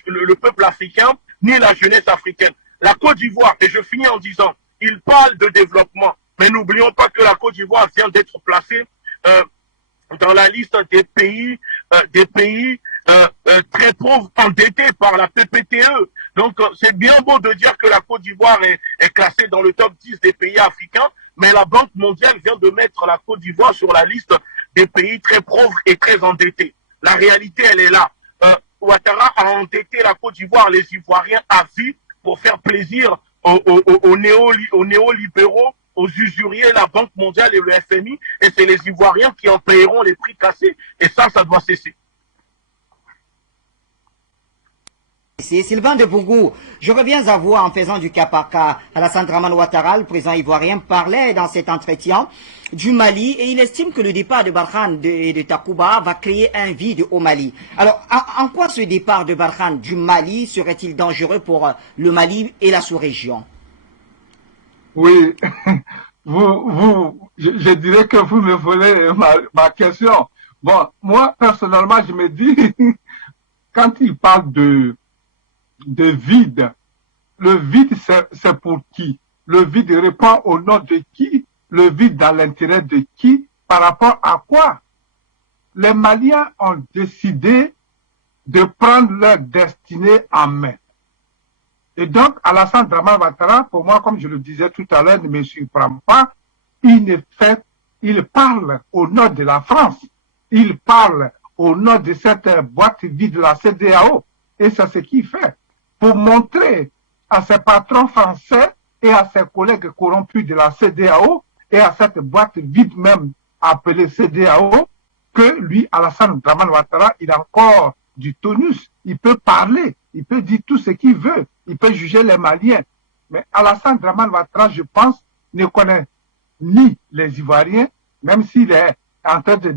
le peuple africain, ni la jeunesse africaine. La Côte d'Ivoire, et je finis en disant, il parle de développement, Mais n'oublions pas que la Côte d'Ivoire vient d'être placée dans la liste des pays très pauvres endettés par la PPTE. Donc c'est bien beau de dire que la Côte d'Ivoire est classée dans le top 10 des pays africains, mais la Banque mondiale vient de mettre la Côte d'Ivoire sur la liste des pays très pauvres et très endettés. La réalité, elle est là. Ouattara a endetté la Côte d'Ivoire, les Ivoiriens à vie, pour faire plaisir aux néolibéraux, aux usuriers, la Banque mondiale et le FMI, et c'est les Ivoiriens qui en paieront les prix cassés, et ça doit cesser. C'est Sylvain de Bougou. Je reviens à vous en faisant du cas par cas. Alassane Dramane Ouattara, le président ivoirien, parlait dans cet entretien du Mali et il estime que le départ de Barkhane et de Takuba va créer un vide au Mali. Alors, en quoi ce départ de Barkhane du Mali serait-il dangereux pour le Mali et la sous-région? Oui, je dirais que vous me volez ma question. Bon, moi, personnellement, je me dis, quand il parle de vide, le vide, c'est pour qui? Le vide répond au nom de qui? Le vide dans l'intérêt de qui? Par rapport à quoi? Les Maliens ont décidé de prendre leur destinée en main. Et donc, Alassane Dramane Ouattara, pour moi, comme je le disais tout à l'heure, ne me surprend pas. Il parle au nom de la France. Il parle au nom de cette boîte vide de la CEDEAO. Et c'est ce qu'il fait. Pour montrer à ses patrons français et à ses collègues corrompus de la CEDEAO et à cette boîte vide même appelée CEDEAO que lui, Alassane Dramane Ouattara, il a encore du tonus. Il peut parler, il peut dire tout ce qu'il veut, il peut juger les Maliens. Mais Alassane Dramane Ouattara, je pense, ne connaît ni les Ivoiriens, même s'il est en train de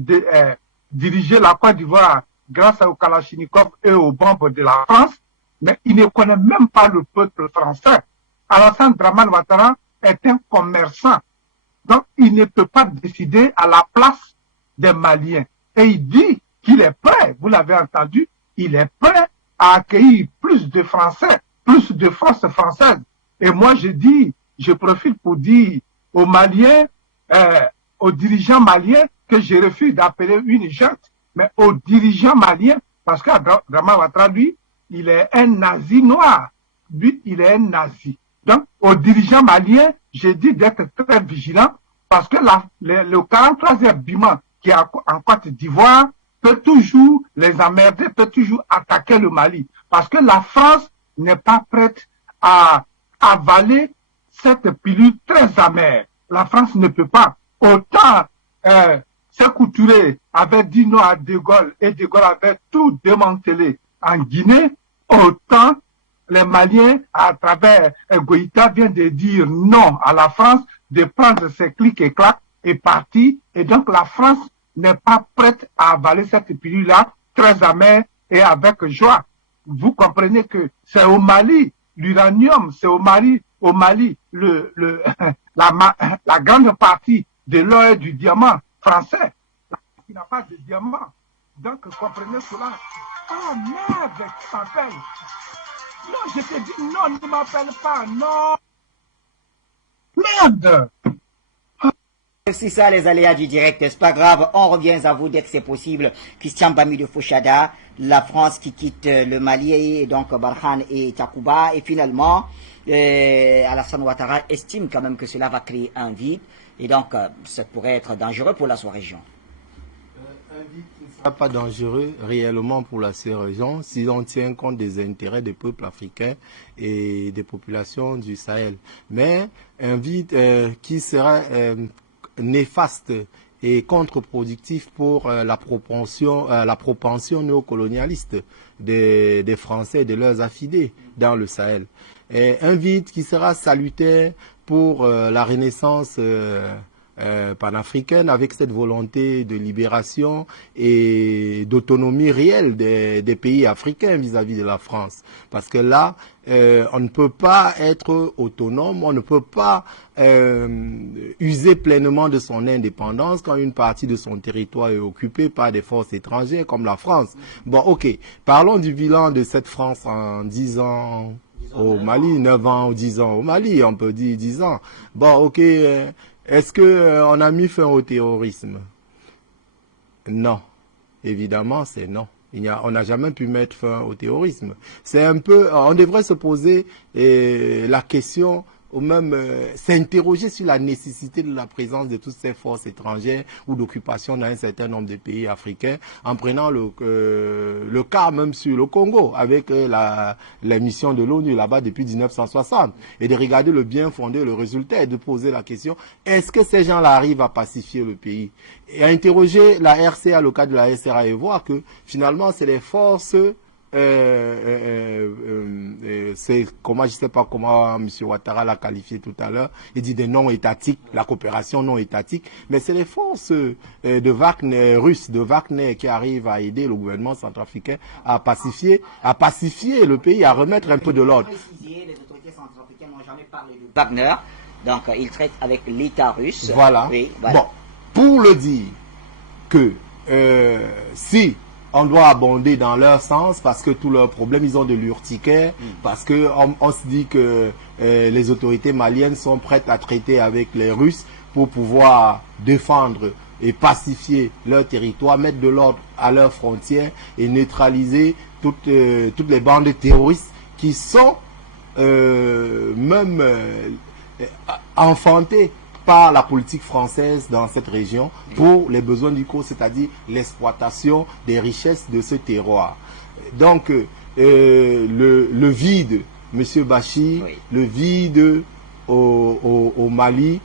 diriger la Côte d'Ivoire grâce au Kalachnikov et aux bombes de la France, mais il ne connaît même pas le peuple français. Alassane Dramane Ouattara est un commerçant. Donc, il ne peut pas décider à la place des Maliens. Et il dit qu'il est prêt, vous l'avez entendu, il est prêt à accueillir plus de Français, plus de forces françaises. Et moi, je profite pour dire aux Maliens, aux dirigeants maliens, que je refuse d'appeler une junte, mais aux dirigeants maliens, parce que Dramane Ouattara, lui, il est un nazi noir. Lui, il est un nazi. Donc, aux dirigeants maliens, j'ai dit d'être très vigilants, parce que le 43e bâtiment qui est en Côte d'Ivoire peut toujours les emmerder, peut toujours attaquer le Mali. Parce que la France n'est pas prête à avaler cette pilule très amère. La France ne peut pas. Autant Sékou Touré avait dit non à De Gaulle et De Gaulle avait tout démantelé en Guinée, autant les Maliens, à travers Goïta, viennent de dire non à la France, de prendre ses clics et claques et partir. Et donc la France n'est pas prête à avaler cette pilule-là, très amère et avec joie. Vous comprenez que c'est au Mali, l'uranium, c'est au Mali, la grande partie de l'or et du diamant français. Il n'a pas de diamant. Donc, comprenez cela. Oh merde, tu m'appelles. Non, je te dis non, ne m'appelle pas, non. Merde. C'est ça les aléas du direct, c'est pas grave, on revient à vous dès que c'est possible. Christian Bami de Fouchada, la France qui quitte le Mali, et donc Barkhane et Takuba, et finalement, Alassane Ouattara estime quand même que cela va créer un vide, et donc ça pourrait être dangereux pour la sous-région. Un vide qui ne sera pas dangereux réellement pour la sous-région si on tient compte des intérêts des peuples africains et des populations du Sahel. Mais un vide qui sera néfaste et contre-productif pour la propension néocolonialiste des Français et de leurs affidés dans le Sahel. Et un vide qui sera salutaire pour la renaissance panafricaine avec cette volonté de libération et d'autonomie réelle des pays africains vis-à-vis de la France. Parce que là, on ne peut pas être autonome, on ne peut pas user pleinement de son indépendance quand une partie de son territoire est occupée par des forces étrangères comme la France. Bon, ok, parlons du bilan de cette France en 10 ans au Mali, 9 ans ou 10 ans au Mali, on peut dire 10 ans. Bon, ok, Est-ce que on a mis fin au terrorisme? Non. Évidemment, c'est non. On n'a jamais pu mettre fin au terrorisme. C'est un peu, on devrait se poser la question, ou même s'interroger sur la nécessité de la présence de toutes ces forces étrangères ou d'occupation dans un certain nombre de pays africains, en prenant le cas même sur le Congo, avec la mission de l'ONU là-bas depuis 1960, et de regarder le bien fondé, le résultat, et de poser la question, est-ce que ces gens-là arrivent à pacifier le pays? Et à interroger la RCA, le cas de la RCA, et voir que finalement c'est les forces, c'est comment, je sais pas comment M. Ouattara l'a qualifié tout à l'heure, il dit des non étatiques, la coopération non étatique, mais c'est les forces de Wagner, russes, de Wagner, qui arrivent à aider le gouvernement centrafricain à pacifier le pays, à remettre un peu de l'ordre. Les autorités centrafricaines n'ont jamais parlé de Wagner, donc ils traitent avec l'État russe. Voilà. Oui, voilà. Bon, pour le dire que si on doit abonder dans leur sens, parce que tous leurs problèmes, ils ont de l'urticaire, parce que on se dit que les autorités maliennes sont prêtes à traiter avec les Russes pour pouvoir défendre et pacifier leur territoire, mettre de l'ordre à leurs frontières et neutraliser toutes les bandes terroristes qui sont même enfantées par la politique française dans cette région pour les besoins du cours, c'est-à-dire l'exploitation des richesses de ce terroir. Donc, le vide, M. Bachir, Oui. le vide au Mali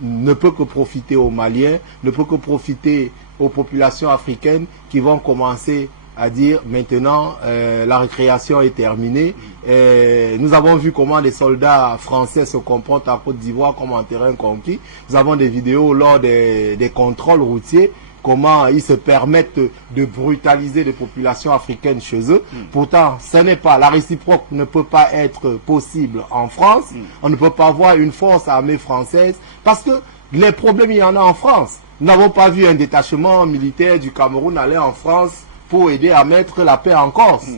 ne peut que profiter aux Maliens, ne peut que profiter aux populations africaines qui vont commencer à dire maintenant la récréation est terminée. Nous avons vu comment les soldats français se comportent en Côte d'Ivoire comme en terrain conquis. Nous avons des vidéos lors des contrôles routiers, comment ils se permettent de brutaliser des populations africaines chez eux. Pourtant, ce n'est pas, la réciproque ne peut pas être possible en France. On ne peut pas avoir une force armée française parce que les problèmes, il y en a en France. Nous n'avons pas vu un détachement militaire du Cameroun aller en France pour aider à mettre la paix en Corse.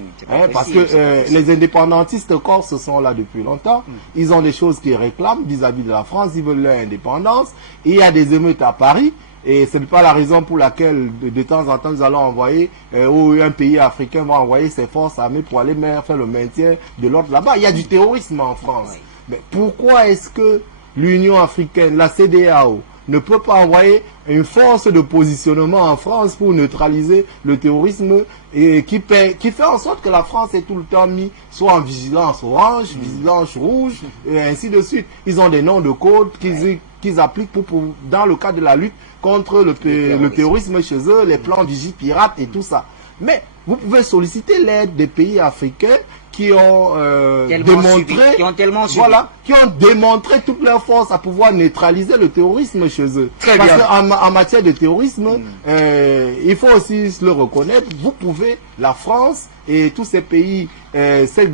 Parce que les indépendantistes corses sont là depuis longtemps. Ils ont des choses qu'ils réclament vis-à-vis de la France. Ils veulent leur indépendance. Et il y a des émeutes à Paris. Et ce n'est pas la raison pour laquelle de temps en temps nous allons envoyer, ou un pays africain va envoyer ses forces armées pour aller faire le maintien de l'ordre là-bas. Il y a du terrorisme en France. Oui. Mais pourquoi est-ce que l'Union africaine, la CEDEAO, ne peut pas envoyer une force de positionnement en France pour neutraliser le terrorisme et qui fait en sorte que la France est tout le temps mis soit en vigilance orange, vigilance rouge, et ainsi de suite. Ils ont des noms de code qu'ils appliquent dans le cadre de la lutte contre le terrorisme chez eux, les plans Vigipirate et tout ça. Mais vous pouvez solliciter l'aide des pays africains qui ont démontré, qui ont démontré toute leur force à pouvoir neutraliser le terrorisme chez eux. Très Parce bien. qu'en matière de terrorisme, il faut aussi le reconnaître. Vous pouvez, la France et tous ces pays, ces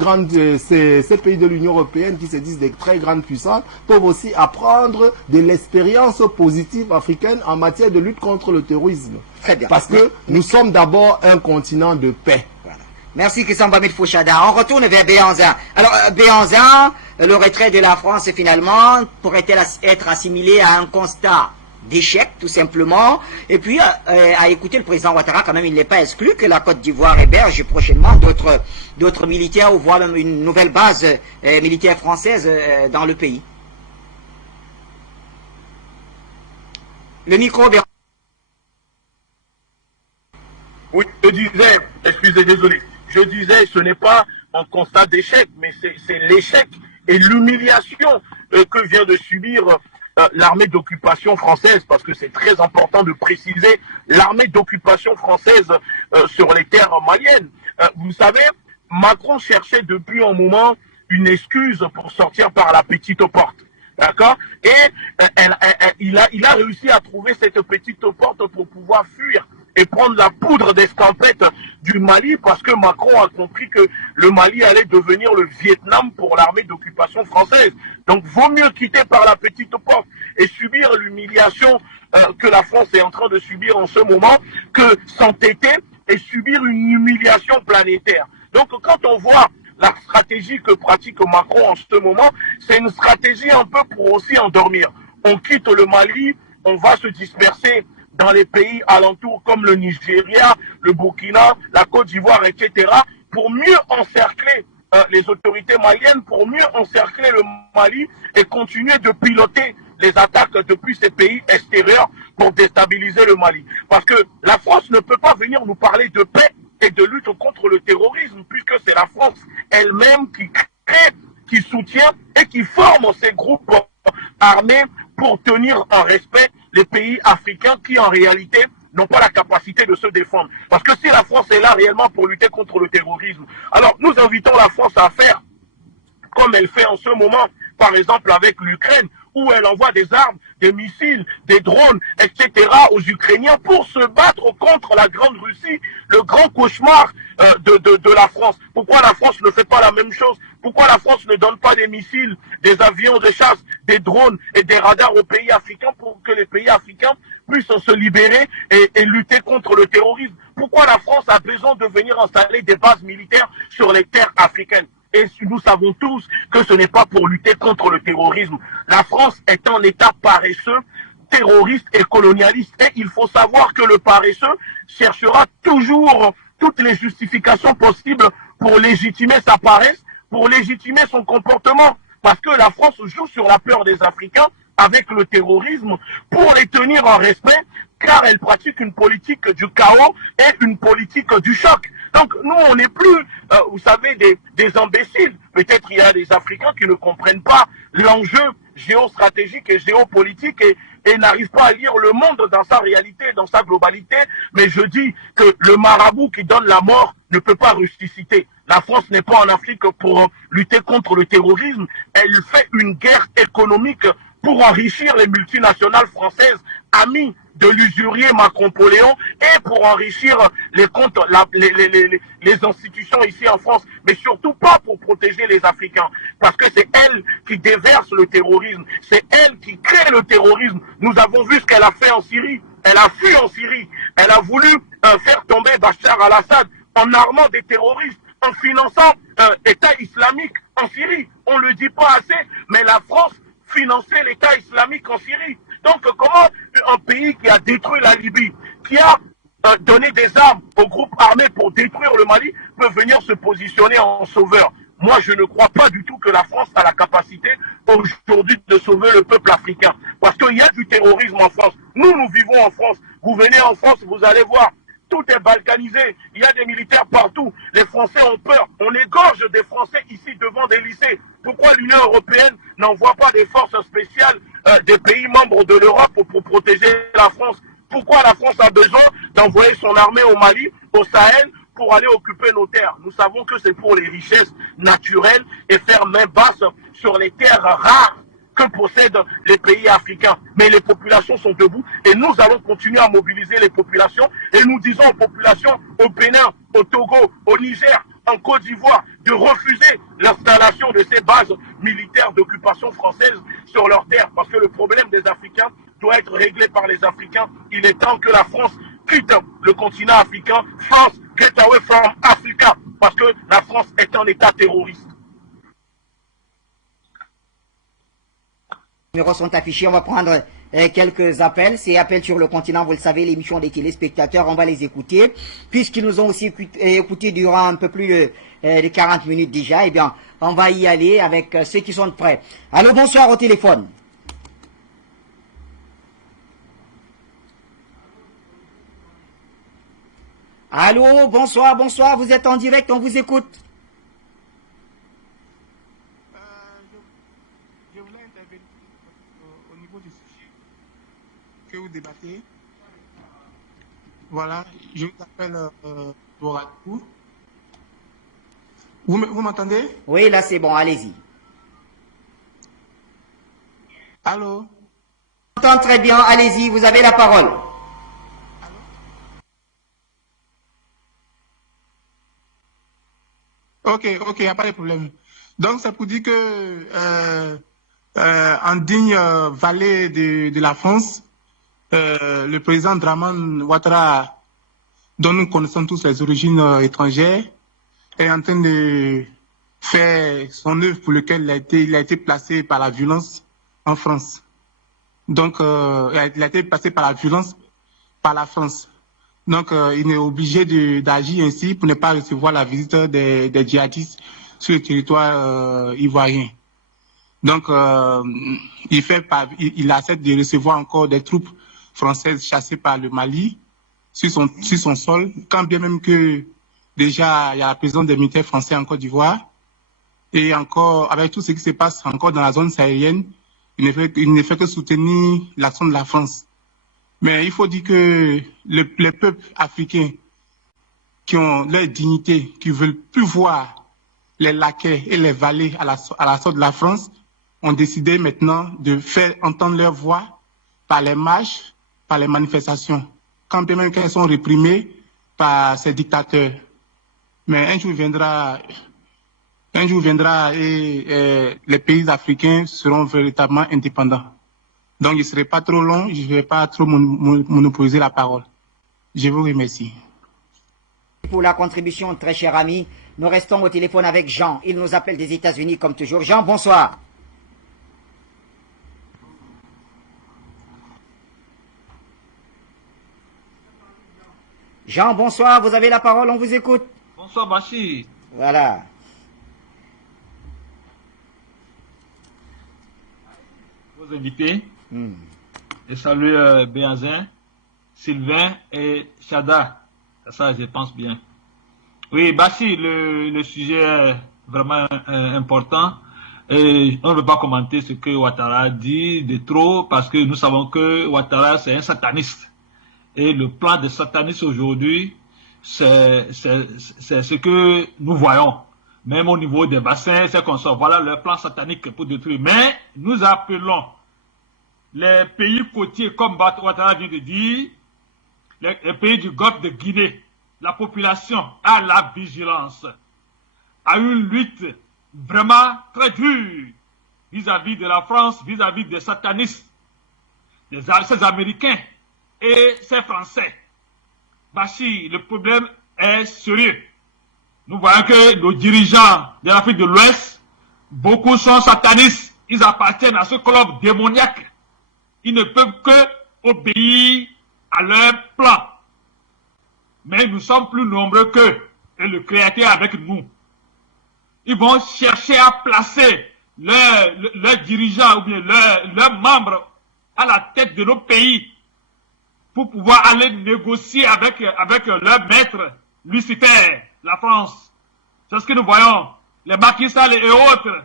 pays de l'Union européenne qui se disent des très grandes puissances, peuvent aussi apprendre de l'expérience positive africaine en matière de lutte contre le terrorisme. Très bien. Parce que nous sommes d'abord un continent de paix. Voilà. Merci Christian Bamid Fouchada. On retourne vers Béhanzin. Alors, Béhanzin, le retrait de la France, finalement, pourrait-elle être assimilé à un constat d'échec, tout simplement? Et puis, à écouter le président Ouattara, quand même, il n'est pas exclu que la Côte d'Ivoire héberge prochainement d'autres militaires ou voire même une nouvelle base militaire française dans le pays. Le micro, Béhanzin. Oui, je disais, désolé, je disais, ce n'est pas un constat d'échec, mais c'est l'échec et l'humiliation que vient de subir l'armée d'occupation française, parce que c'est très important de préciser l'armée d'occupation française sur les terres maliennes. Vous savez, Macron cherchait depuis un moment une excuse pour sortir par la petite porte. D'accord? Et il a réussi à trouver cette petite porte pour pouvoir fuir et prendre la poudre d'escampette du Mali, parce que Macron a compris que le Mali allait devenir le Vietnam pour l'armée d'occupation française. Donc, vaut mieux quitter par la petite porte et subir l'humiliation que la France est en train de subir en ce moment, que s'entêter et subir une humiliation planétaire. Donc, quand on voit la stratégie que pratique Macron en ce moment, c'est une stratégie un peu pour aussi endormir. on quitte le Mali, on va se disperser dans les pays alentours comme le Nigeria, le Burkina, la Côte d'Ivoire, etc., pour mieux encercler les autorités maliennes, pour mieux encercler le Mali et continuer de piloter les attaques depuis ces pays extérieurs pour déstabiliser le Mali. Parce que la France ne peut pas venir nous parler de paix et de lutte contre le terrorisme, puisque c'est la France elle-même qui crée, qui soutient et qui forme ces groupes armés pour tenir en respect les pays africains qui en réalité n'ont pas la capacité de se défendre. Parce que si la France est là réellement pour lutter contre le terrorisme, alors nous invitons la France à faire comme elle fait en ce moment, par exemple avec l'Ukraine, où elle envoie des armes, des missiles, des drones, etc. aux Ukrainiens pour se battre contre la Grande Russie, le grand cauchemar de la France. Pourquoi la France ne fait pas la même chose? Pourquoi la France ne donne pas des missiles, des avions de chasse, des drones et des radars aux pays africains pour que les pays africains puissent se libérer et lutter contre le terrorisme? Pourquoi la France a besoin de venir installer des bases militaires sur les terres africaines? Et nous savons tous que ce n'est pas pour lutter contre le terrorisme. La France est un État paresseux, terroriste et colonialiste. Et il faut savoir que le paresseux cherchera toujours toutes les justifications possibles pour légitimer sa paresse, pour légitimer son comportement. Parce que la France joue sur la peur des Africains avec le terrorisme pour les tenir en respect, car elle pratique une politique du chaos et une politique du choc. Donc nous, on n'est plus, vous savez, des imbéciles. Peut-être il y a des Africains qui ne comprennent pas l'enjeu géostratégique et géopolitique et n'arrivent pas à lire le monde dans sa réalité, dans sa globalité. Mais je dis que le marabout qui donne la mort ne peut pas ressusciter. La France n'est pas en Afrique pour lutter contre le terrorisme. Elle fait une guerre économique pour enrichir les multinationales françaises, amies de l'usurier Macron-Poléon, et pour enrichir les comptes, les institutions ici en France, mais surtout pas pour protéger les Africains, parce que c'est elle qui déverse le terrorisme, c'est elle qui crée le terrorisme. Nous avons vu ce qu'elle a fait en Syrie, elle a fui en Syrie, elle a voulu faire tomber Bachar al-Assad en armant des terroristes, en finançant État islamique en Syrie. On ne le dit pas assez, mais la France finançait l'État islamique en Syrie. Donc comment un pays qui a détruit la Libye, qui a donné des armes aux groupes armés pour détruire le Mali, peut venir se positionner en sauveur? Moi, je ne crois pas du tout que la France a la capacité aujourd'hui de sauver le peuple africain. Parce qu'il y a du terrorisme en France. Nous vivons en France. Vous venez en France, vous allez voir. Tout est balkanisé, il y a des militaires partout, les Français ont peur, on égorge des Français ici devant des lycées. Pourquoi l'Union européenne n'envoie pas des forces spéciales des pays membres de l'Europe pour protéger la France? Pourquoi la France a besoin d'envoyer son armée au Mali, au Sahel, pour aller occuper nos terres? Nous savons que c'est pour les richesses naturelles et faire main basse sur les terres rares que possèdent les pays africains. Mais les populations sont debout et nous allons continuer à mobiliser les populations et nous disons aux populations au Bénin, au Togo, au Niger, en Côte d'Ivoire de refuser l'installation de ces bases militaires d'occupation française sur leurs terres, parce que le problème des Africains doit être réglé par les Africains. Il est temps que la France quitte le continent africain. France, get away from Africa, parce que la France est un État terroriste. Les numéros sont affichés, on va prendre quelques appels. Ces appels sur le continent, vous le savez, l'émission des téléspectateurs, on va les écouter. Puisqu'ils nous ont aussi écoutés durant un peu plus de 40 minutes déjà, eh bien, on va y aller avec ceux qui sont prêts. Allô, bonsoir au téléphone. Allô, bonsoir, bonsoir, vous êtes en direct, on vous écoute. Je voulais intervenir au niveau du sujet que vous débattez. Voilà, je vous appelle Boradou. Vous m'entendez? Oui, là c'est bon, allez-y. Allô? Je m'entends très bien, allez-y, vous avez la parole. Ok, il n'y a pas de problème. Donc, c'est pour dire que en digne valet de la France, le président Draman Ouattara, dont nous connaissons tous les origines étrangères, est en train de faire son œuvre pour laquelle il a été placé par la violence en France. Donc, il a été passé par la violence par la France. Donc, il est obligé d'agir ainsi pour ne pas recevoir la visite des djihadistes sur le territoire ivoirien. Donc, il accepte de recevoir encore des troupes françaises chassées par le Mali sur son sol, quand bien même que déjà il y a la présence des militaires français en Côte d'Ivoire. Et encore, avec tout ce qui se passe encore dans la zone sahélienne, il ne fait que soutenir l'action de la France. Mais il faut dire que les peuples africains qui ont leur dignité, qui ne veulent plus voir les laquais et les valets à la sorte de la France, ont décidé maintenant de faire entendre leur voix par les marches, par les manifestations, quand bien même qu'elles sont réprimées par ces dictateurs. Mais un jour viendra et les pays africains seront véritablement indépendants. Donc, il ne serait pas trop long, je ne vais pas trop monopoliser la parole. Je vous remercie. Pour la contribution, très cher ami, nous restons au téléphone avec Jean. Il nous appelle des États-Unis comme toujours. Jean, bonsoir. Jean, bonsoir, vous avez la parole, on vous écoute. Bonsoir Bachir. Voilà. Vos invités. Je salue Béazin, Sylvain et Chada. Ça, je pense bien. Oui, Bachir, le sujet est vraiment important. Et on ne veut pas commenter ce que Ouattara dit de trop parce que nous savons que Ouattara, c'est un sataniste. Et le plan des satanistes aujourd'hui, c'est ce que nous voyons. Même au niveau des bassins, c'est qu'on sort. Voilà leur plan satanique pour détruire. Mais nous appelons les pays côtiers, comme Ouattara vient de dire, les pays du Golfe de Guinée, la population à la vigilance, à une lutte vraiment très dure vis-à-vis de la France, vis-à-vis des satanistes, ces Américains et ces Français. Bachir, le problème est sérieux. Nous voyons que nos dirigeants de l'Afrique de l'Ouest, beaucoup sont satanistes. Ils appartiennent à ce club démoniaque. Ils ne peuvent que obéir à leur plan. Mais nous sommes plus nombreux qu'eux. Et le Créateur est avec nous. Ils vont chercher à placer leurs dirigeants ou bien leurs membres à la tête de nos pays pour pouvoir aller négocier avec leur maître, Lucifer, la France. C'est ce que nous voyons. Les Macky Sall et autres.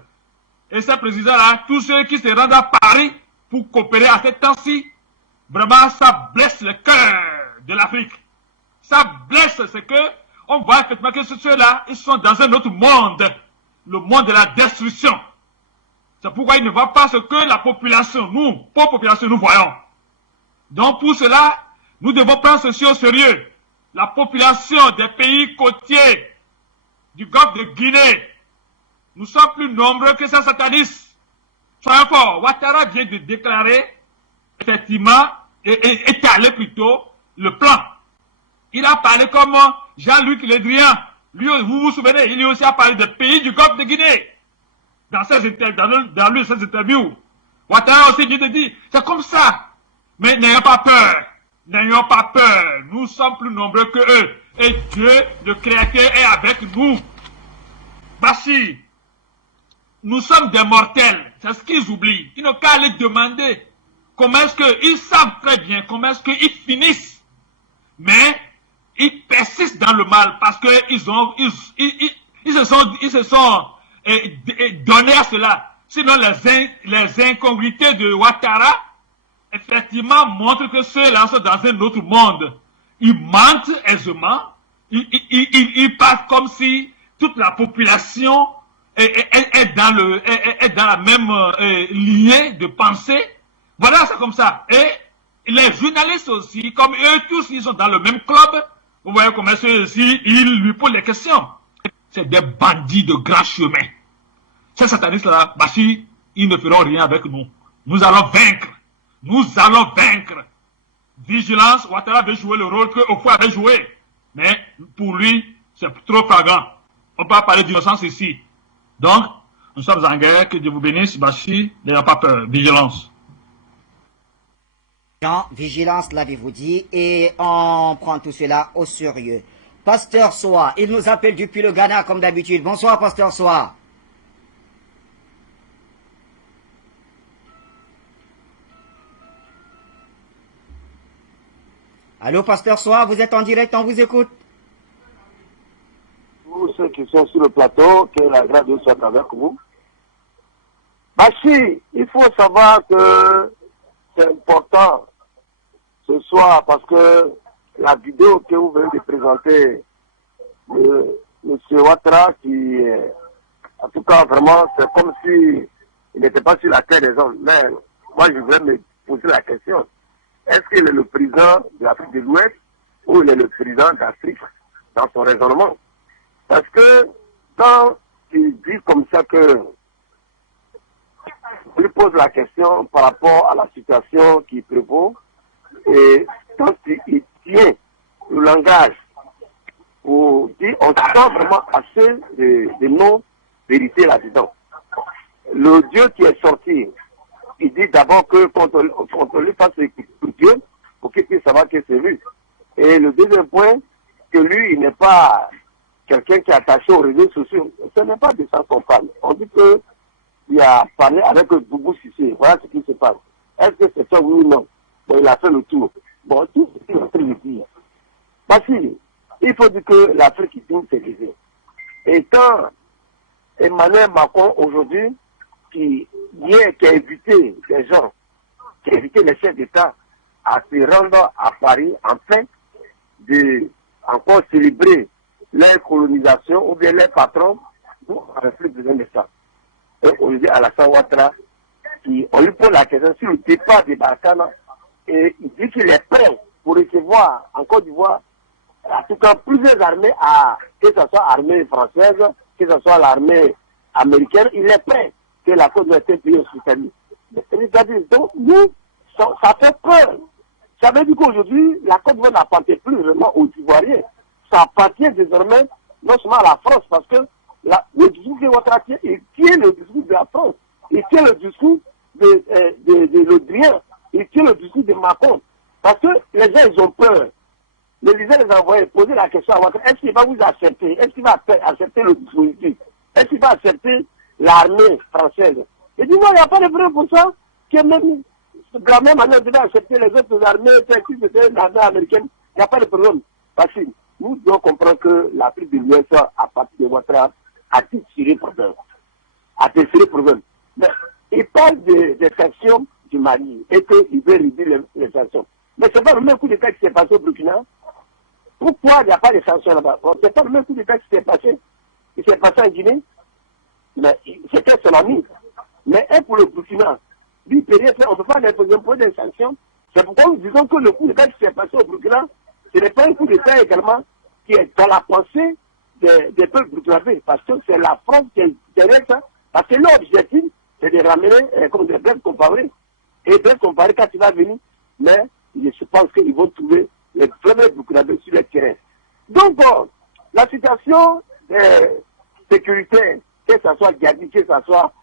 Et ces présidents-là, tous ceux qui se rendent à Paris pour coopérer à cette temps-ci, vraiment, ça blesse le cœur de l'Afrique. Ça blesse, c'est que on voit effectivement que ceux-là, ils sont dans un autre monde. Le monde de la destruction. C'est pourquoi ils ne voient pas ce que la population, nous, pauvre population, nous voyons. Donc pour cela, nous devons prendre ceci au sérieux. La population des pays côtiers du Golfe de Guinée, nous sommes plus nombreux que ces satanistes. Soyons forts. Ouattara vient de déclarer, effectivement, et étaler plutôt le plan. Il a parlé comme Jean-Luc Le Drian. Lui, vous vous souvenez, il aussi a parlé des pays du Golfe de Guinée. Dans ses interviews. Ouattara aussi vient de dire, c'est comme ça. Mais n'ayons pas peur. N'ayons pas peur. Nous sommes plus nombreux que eux. Et Dieu, le Créateur, est avec nous. Bachir, nous sommes des mortels. C'est ce qu'ils oublient. Ils n'ont qu'à aller demander comment est-ce qu'ils savent très bien comment est-ce qu'ils finissent. Mais ils persistent dans le mal parce qu'ils se sont donnés à cela. Sinon, les incongruités de Ouattara, effectivement, montrent que ceux-là sont dans un autre monde. Ils mentent aisément. Ils parlent comme si toute la population est dans la même lignée de pensée. Voilà, c'est comme ça. Et les journalistes aussi, comme eux tous, ils sont dans le même club. Vous voyez comment ceux-ci, ils lui posent les questions. C'est des bandits de grand chemin. Ces satanistes-là, Bachir, ils ne feront rien avec nous. Nous allons vaincre. Nous allons vaincre. Vigilance, Ouattara avait joué le rôle que Ofo avait joué. Mais pour lui, c'est trop flagrant. On peut pas parler d'innocence ici. Donc, nous sommes en guerre. Que Dieu vous bénisse, Bachir. N'ayez pas peur. Vigilance. Jean, vigilance, l'avez-vous dit, et on prend tout cela au sérieux. Pasteur Soa, il nous appelle depuis le Ghana comme d'habitude. Bonsoir, Pasteur Soa. Allô, Pasteur Soa, vous êtes en direct, on vous écoute. Tous ceux qui sont sur le plateau, que la grâce de Dieu soit avec vous. Bachir, il faut savoir que c'est important ce soir parce que la vidéo que vous venez de présenter, M. Ouattara, qui, en tout cas, vraiment, c'est comme si il n'était pas sur la terre des hommes. Mais moi, je voulais me poser la question. Est-ce qu'il est le président de l'Afrique de l'Ouest ou il est le président d'Afrique dans son raisonnement? Parce que quand il dit comme ça que il pose la question par rapport à la situation qui prévaut et quand il tient le langage où dit on sent vraiment assez de non-vérité là-dedans. Le Dieu qui est sorti, il dit d'abord que quand on lui fasse écouter Dieu pour qu'il puisse savoir que c'est lui. Et le deuxième point, que lui, il n'est pas quelqu'un qui est attaché aux réseaux sociaux. Ce n'est pas de ça qu'on parle. On dit qu'il a parlé avec Boubou Cissé. Voilà ce qui se passe. Est-ce que c'est ça, oui ou non? Bon, il a fait le tour. Bon, tout ce qu'il est en train de dire. Parce qu'il faut dire que l'Afrique est une sécurité. Et quand Emmanuel Macron, aujourd'hui, qui a invité les gens, qui a invité les chefs d'État à se rendre à Paris afin de encore célébrer leur colonisation ou bien leur patron, nous n'avons plus besoin de ça. Et on dit à Alassane Ouattara, on lui pose la question sur le départ de Barkhane et il dit qu'il est prêt pour recevoir en Côte d'Ivoire, en tout cas plusieurs armées, que ce soit l'armée française, que ce soit l'armée américaine, il est prêt que la Côte d'Ivoire soit payée hospitalier. Donc nous, ça fait peur. Ça veut dire qu'aujourd'hui, la Côte d'Ivoire n'appartient plus vraiment aux Ivoiriens. Ça appartient désormais non seulement à la France, parce que le discours de Ouattara tient, il tient le discours de la France, il tient le discours de Le Drian, il tient le discours de Macron. Parce que les gens, ils ont peur. L'Élysée les a envoyés poser la question à Ouattara, est-ce qu'il va vous accepter? Est-ce qu'il va accepter le dispositif? Est-ce qu'il va accepter l'armée française? Il dit non, il n'y a pas de problème pour ça, que même de la même manière, il va accepter les autres armées, l'armée américaine, il n'y a pas de problème. Parce que nous devons comprendre que l'Afrique de l'Ouest, à partir de Ouattara, a tout tiré problème. Mais il parle des sanctions du Mali et qu'il veut réduire les sanctions. Mais ce n'est pas le même coup d'État qui s'est passé au Burkina. Pourquoi il n'y a pas de sanctions là-bas? Ce n'est pas le même coup d'État qui s'est passé en Guinée. Mais c'était son ami. Mais pour le Burkina, lui, on ne peut pas imposer des sanctions. C'est pourquoi nous disons que le coup d'État qui s'est passé au Burkina, ce n'est pas un coup d'État également qui est dans la pensée des peuples burkinabés, parce que c'est la France qui est derrière ça. Parce que l'objectif, c'est de ramener comme des bleds comparés. Et bleds comparés, quand il va venir, mais je pense qu'ils vont trouver les premiers burkinabés sur le terrain. Donc, bon, la situation sécuritaire, que ce soit Gadi, que ce soit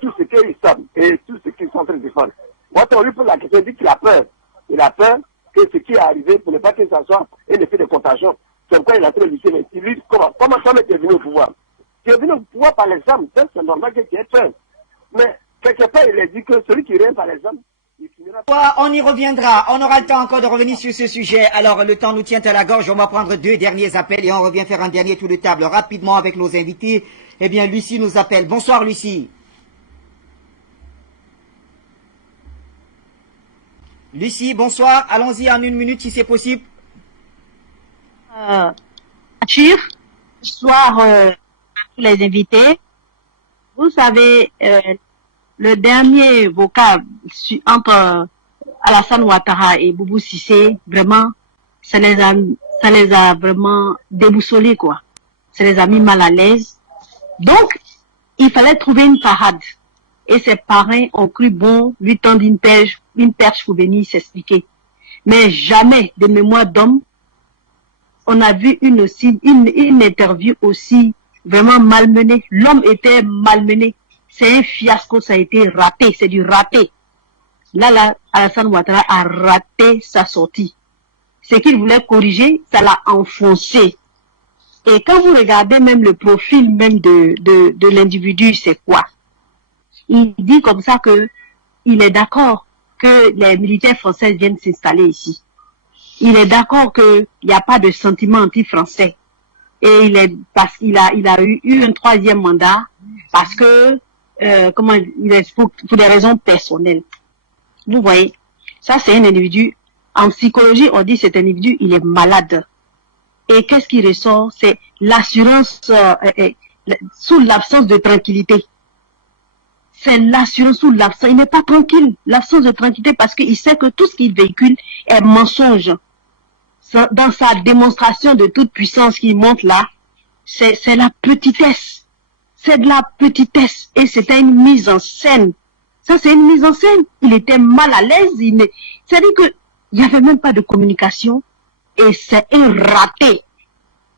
tout ce qu'ils savent et tout ce qu'ils sont en train de défendre. Moi, on lui pose la question, il dit qu'il a peur. Il a peur que ce qui est arrivé, pour ne pas que ça soit un effet de contagion. C'est pourquoi il a fait le lycée. Mais il dit, comment ça m'est venu au pouvoir? Tu es venu au pouvoir par l'examen, c'est normal que tu aies peur. Mais quelque part, il a dit que celui qui règne par l'examen, il finira par... On y reviendra. On aura le temps encore de revenir sur ce sujet. Alors, le temps nous tient à la gorge. On va prendre 2 derniers appels et on revient faire un dernier tour de table rapidement avec nos invités. Eh bien, Lucie nous appelle. Bonsoir, Lucie. Lucie, bonsoir. Allons-y en 1 minute si c'est possible. Bonsoir à tous les invités. Vous savez, le dernier vocal entre Alassane Ouattara et Boubou Cissé, vraiment, ça les a vraiment déboussolés, quoi. Ça les a mis mal à l'aise. Donc, il fallait trouver une parade. Et ses parrains ont cru bon lui tendre une perche pour venir s'expliquer. Mais jamais, de mémoire d'homme, on a vu une interview aussi vraiment malmenée. L'homme était malmené. C'est un fiasco, ça a été raté, c'est du raté. Là, Alassane Ouattara a raté sa sortie. Ce qu'il voulait corriger, ça l'a enfoncé. Et quand vous regardez même le profil même de l'individu, c'est quoi? Il dit comme ça que il est d'accord que les militaires français viennent s'installer ici. Il est d'accord qu'il n'y a pas de sentiment anti-français. Et parce qu'il a eu un troisième mandat parce que il est pour des raisons personnelles. Vous voyez, ça c'est un individu. En psychologie, on dit cet individu, il est malade. Et qu'est-ce qui ressort? C'est l'assurance sous l'absence de tranquillité. C'est l'assurance sous l'absence. Il n'est pas tranquille. L'absence de tranquillité parce qu'il sait que tout ce qu'il véhicule est mensonge. Dans sa démonstration de toute puissance qu'il montre là, c'est la petitesse. C'est de la petitesse. Et c'était une mise en scène. Ça, c'est une mise en scène. Il était mal à l'aise. C'est-à-dire qu'il n'y avait même pas de communication. Et c'est un raté.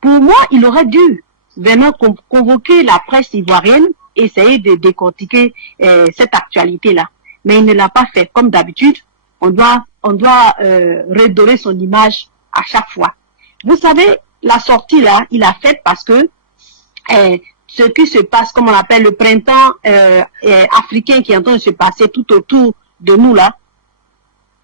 Pour moi, il aurait dû vraiment convoquer la presse ivoirienne, essayer de décortiquer cette actualité-là. Mais il ne l'a pas fait. Comme d'habitude, on doit redorer son image à chaque fois. Vous savez, la sortie là, il a fait parce que ce qui se passe, comme on appelle le printemps africain qui est en train de se passer tout autour de nous là,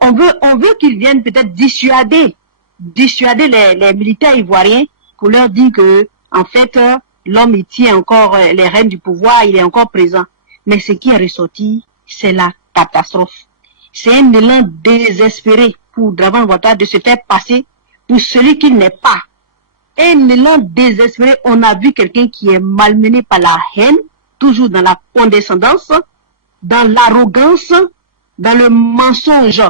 on veut qu'ils viennent peut-être dissuader les militaires ivoiriens pour leur dire que en fait l'homme il tient encore les rênes du pouvoir, il est encore présent. Mais ce qui est ressorti, c'est la catastrophe. C'est un élan désespéré pour Draman Ouattara de se faire passer pour celui qu'il n'est pas. Un élan désespéré, on a vu quelqu'un qui est malmené par la haine, toujours dans la condescendance, dans l'arrogance, dans le mensonge.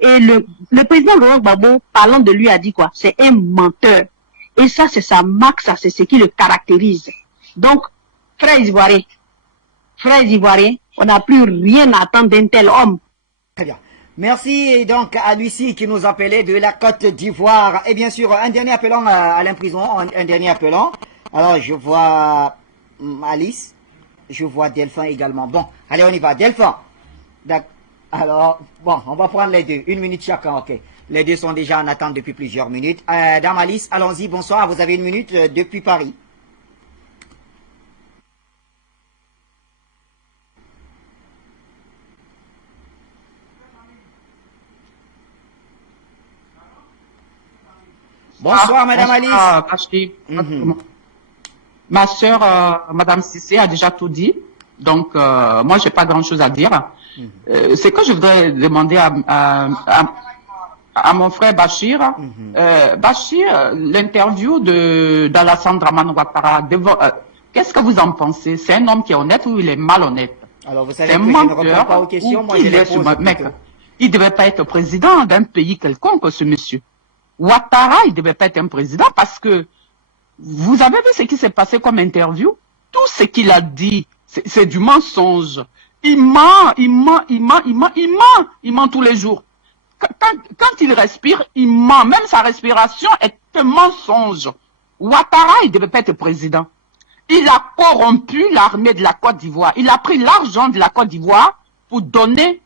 Et le président Laurent Gbagbo, parlant de lui, a dit quoi? C'est un menteur. Et ça, c'est sa marque, ça, c'est ce qui le caractérise. Donc, frères Ivoiriens, on n'a plus rien à attendre d'un tel homme. Très bien. Merci donc à Lucie qui nous appelait de la Côte d'Ivoire. Et bien sûr, un dernier appelant à l'imprison, un dernier appelant. Alors, je vois Alice, je vois Delphin également. Bon, allez, on y va. Delphin. Alors, bon, on va prendre les deux. 1 minute chacun, ok. Les deux sont déjà en attente depuis plusieurs minutes. Dame Alice, allons-y, bonsoir. Vous avez 1 minute depuis Paris. Bonsoir, Madame Alice. Ma sœur, Madame Cissé, a déjà tout dit. Donc, moi, j'ai pas grand-chose à dire. Ce que je voudrais demander à mon frère Bachir, Bachir, l'interview d'Alassane Draman Ouattara, qu'est-ce que vous en pensez? C'est un homme qui est honnête ou il est malhonnête? Alors, vous savez que je ne réponds pas aux questions, moi, je les pose plutôt. Il devait pas être président d'un pays quelconque, ce monsieur. Ouattara, il devait pas être un président parce que vous avez vu ce qui s'est passé comme interview? Tout ce qu'il a dit, c'est du mensonge. Il ment tous les jours. Quand il respire, il ment. Même sa respiration est un mensonge. Ouattara, il devait pas être président. Il a corrompu l'armée de la Côte d'Ivoire. Il a pris l'argent de la Côte d'Ivoire pour donner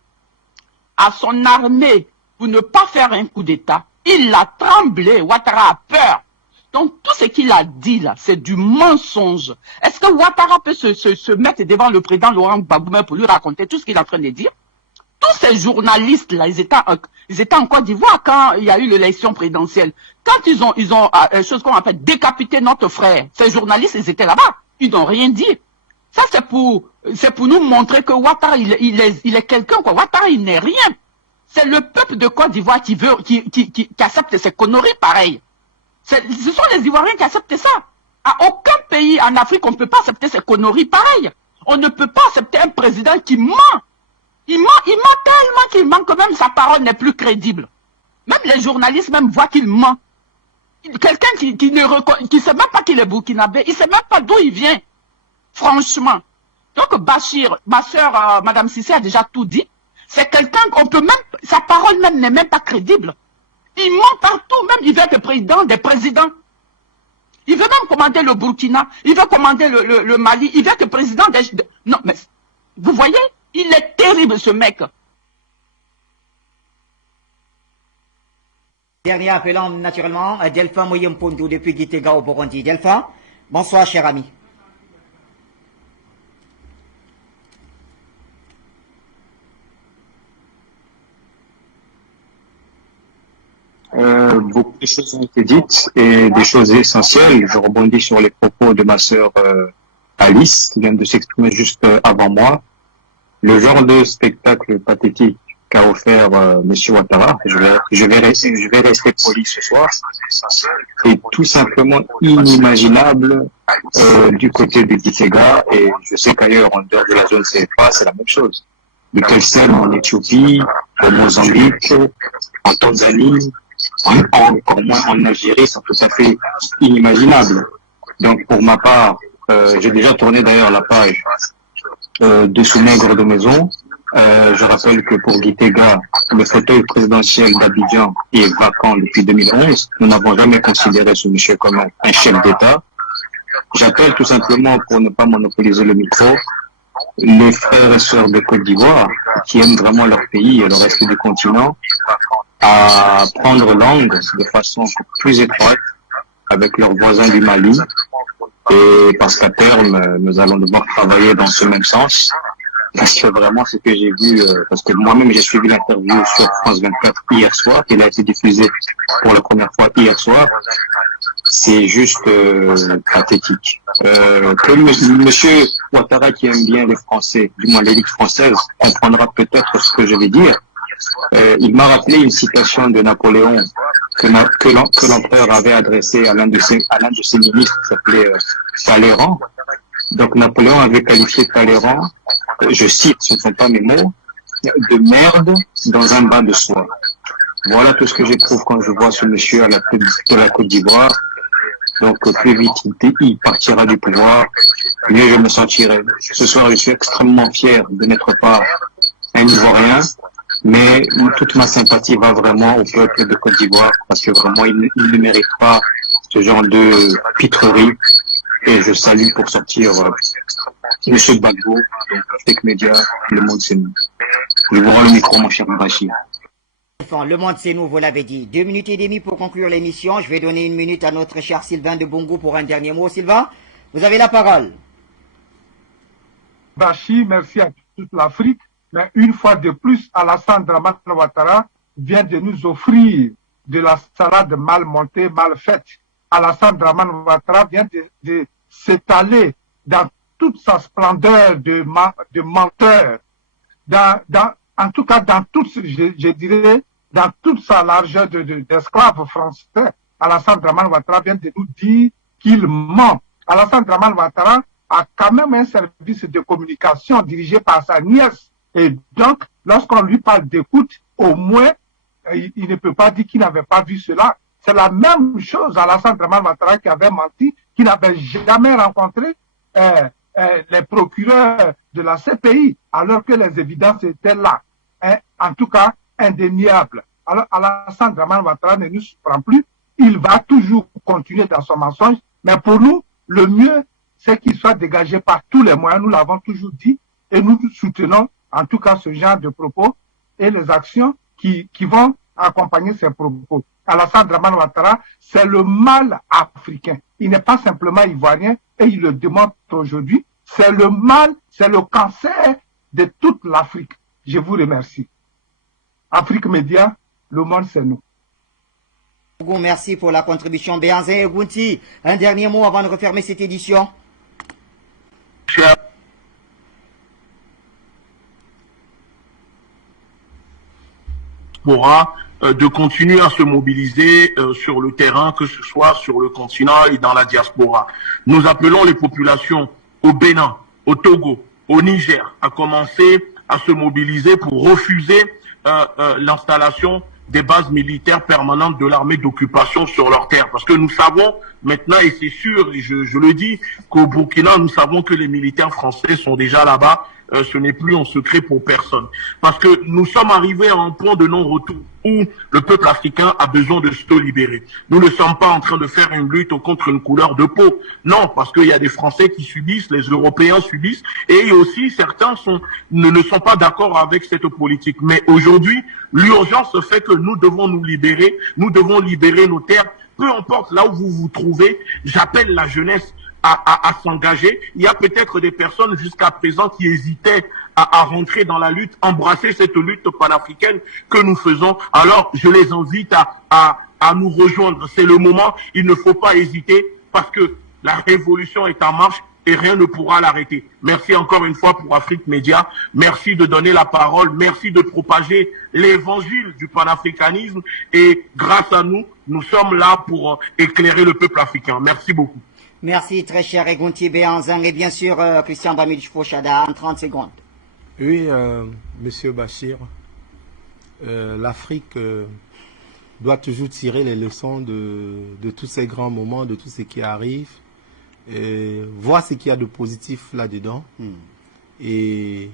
à son armée, pour ne pas faire un coup d'État. Il a tremblé. Ouattara a peur. Donc, tout ce qu'il a dit là, c'est du mensonge. Est-ce que Ouattara peut se mettre devant le président Laurent Gbagbo pour lui raconter tout ce qu'il est en train de dire? Tous ces journalistes-là, ils étaient en Côte d'Ivoire quand il y a eu l'élection présidentielle. Quand ils ont chose qu'on appelle décapité notre frère, ces journalistes, ils étaient là-bas. Ils n'ont rien dit. Ça, c'est pour nous montrer que Ouattara, il est quelqu'un, quoi. Ouattara, il n'est rien. C'est le peuple de Côte d'Ivoire qui accepte ces conneries pareilles. Ce sont les Ivoiriens qui acceptent ça. À aucun pays en Afrique, on ne peut pas accepter ces conneries pareilles. On ne peut pas accepter un président qui ment. Il ment tellement qu'il ment que même sa parole n'est plus crédible. Même les journalistes même voient qu'il ment. Quelqu'un qui sait même pas qu'il est burkinabé, il sait même pas d'où il vient. Franchement. Donc Bachir, ma sœur, Madame Cissé a déjà tout dit. C'est quelqu'un qu'on peut même, sa parole même n'est même pas crédible. Il ment partout, même il veut être président des présidents. Il veut même commander le Burkina, il veut commander le Mali, il veut être président des... Non, mais vous voyez, il est terrible ce mec. Dernier appelant naturellement Delphin Moyempondo depuis Gitega au Burundi. Delphin, bonsoir cher ami. Beaucoup de choses ont été dites et des choses essentielles. Je rebondis sur les propos de ma sœur Alice qui vient de s'exprimer juste avant moi. Le genre de spectacle pathétique qu'a offert Monsieur Ouattara, je vais rester poli ce soir, est tout simplement inimaginable du côté de Gitega, et je sais qu'ailleurs en dehors de la zone CFA c'est la même chose. De Kelsey en Éthiopie, au Mozambique, en Tanzanie, encore moins en Algérie, sont tout à fait inimaginables. Donc pour ma part, j'ai déjà tourné d'ailleurs la page de ce nègre de maison. Je rappelle que pour Gitega, le fauteuil présidentiel d'Abidjan est vacant depuis 2011. Nous n'avons jamais considéré ce monsieur comme un chef d'État. J'appelle tout simplement, pour ne pas monopoliser le micro, les frères et sœurs de Côte d'Ivoire qui aiment vraiment leur pays et le reste du continent à prendre langue de façon plus étroite avec leurs voisins du Mali, et parce qu'à terme nous allons devoir travailler dans ce même sens, parce que vraiment ce que j'ai vu, parce que moi-même j'ai suivi l'interview sur France 24 hier soir, il a été diffusé pour la première fois hier soir, c'est juste pathétique. Que monsieur Ouattara, qui aime bien les Français, du moins l'élite française, comprendra peut-être ce que je vais dire. Il m'a rappelé une citation de Napoléon que l'empereur avait adressée à l'un de ses ministres, qui s'appelait Talleyrand. Donc Napoléon avait qualifié Talleyrand, je cite, ce ne sont pas mes mots, de merde dans un bas de soie. Voilà tout ce que j'éprouve quand je vois ce monsieur à la tête de la Côte d'Ivoire. Donc plus vite il partira du pouvoir, mieux je me sentirai. Ce soir je suis extrêmement fier de n'être pas un Ivoirien, mais toute ma sympathie va vraiment au peuple de Côte d'Ivoire, parce que vraiment il ne mérite pas ce genre de pitrerie. Et je salue pour sortir M. Gbagbo, donc Afrique Média, Le Monde c'est nous. Je vous rends le micro, mon cher Bachir. Le Monde c'est nous, vous l'avez dit. 2 minutes et demie pour conclure l'émission. Je vais donner 1 minute à notre cher Sylvain de Bongo pour un dernier mot. Sylvain, vous avez la parole. Bachir, merci à toute l'Afrique. Mais une fois de plus, Alassane Dramane Ouattara vient de nous offrir de la salade mal montée, mal faite. Alassane Dramane Ouattara vient de s'étaler dans toute sa splendeur de menteur, en tout cas dans toute, je dirais, dans toute sa largeur d'esclave français. Alassane Dramane Ouattara vient de nous dire qu'il ment. Alassane Dramane Ouattara a quand même un service de communication dirigé par sa nièce. Et donc, lorsqu'on lui parle d'écoute, au moins, il ne peut pas dire qu'il n'avait pas vu cela. C'est la même chose à Alassane Dramane Ouattara qui avait menti, qui n'avait jamais rencontré les procureurs de la CPI, alors que les évidences étaient là. En tout cas, indéniables. Alors, Alassane Dramane Ouattara ne nous surprend plus. Il va toujours continuer dans son mensonge. Mais pour nous, le mieux, c'est qu'il soit dégagé par tous les moyens. Nous l'avons toujours dit. Et nous soutenons, en tout cas, ce genre de propos et les actions qui vont accompagner ces propos. Alassane Dramane Ouattara, c'est le mal africain. Il n'est pas simplement ivoirien et il le démontre aujourd'hui. C'est le mal, c'est le cancer de toute l'Afrique. Je vous remercie. Afrique Média, Le Monde c'est nous. Merci pour la contribution. Béanzin et Gounti, un dernier mot avant de refermer cette édition. De continuer à se mobiliser sur le terrain, que ce soit sur le continent et dans la diaspora. Nous appelons les populations au Bénin, au Togo, au Niger à commencer à se mobiliser pour refuser l'installation des bases militaires permanentes de l'armée d'occupation sur leur terre. Parce que nous savons maintenant, et c'est sûr, je le dis, qu'au Burkina, nous savons que les militaires français sont déjà là-bas ce n'est plus un secret pour personne. Parce que nous sommes arrivés à un point de non-retour où le peuple africain a besoin de se libérer. Nous ne sommes pas en train de faire une lutte contre une couleur de peau. Non, parce qu'il y a des Français qui subissent, les Européens subissent, et aussi certains ne sont pas d'accord avec cette politique. Mais aujourd'hui, l'urgence fait que nous devons nous libérer nos terres, peu importe là où vous vous trouvez. J'appelle la jeunesse à s'engager. Il y a peut-être des personnes jusqu'à présent qui hésitaient à rentrer dans la lutte, embrasser cette lutte panafricaine que nous faisons. Alors, je les invite à nous rejoindre. C'est le moment. Il ne faut pas hésiter parce que la révolution est en marche et rien ne pourra l'arrêter. Merci encore une fois pour Afrique Média. Merci de donner la parole. Merci de propager l'évangile du panafricanisme. Et grâce à nous, nous sommes là pour éclairer le peuple africain. Merci beaucoup. Merci très cher Egunti Béanzin et bien sûr Christian Bamidji Fouchada en 30 secondes. Oui, Monsieur Bachir, l'Afrique doit toujours tirer les leçons de tous ces grands moments, de tout ce qui arrive, et voir ce qu'il y a de positif là-dedans. Et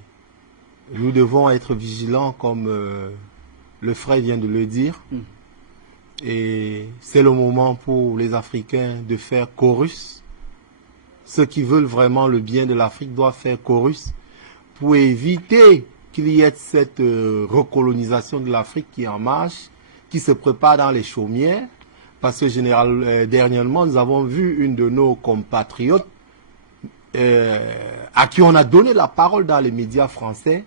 nous devons être vigilants comme le frère vient de le dire. Et c'est le moment pour les Africains de faire chorus. Ceux qui veulent vraiment le bien de l'Afrique doivent faire chorus pour éviter qu'il y ait cette recolonisation de l'Afrique qui est en marche, qui se prépare dans les chaumières. Parce que dernièrement, nous avons vu une de nos compatriotes à qui on a donné la parole dans les médias français,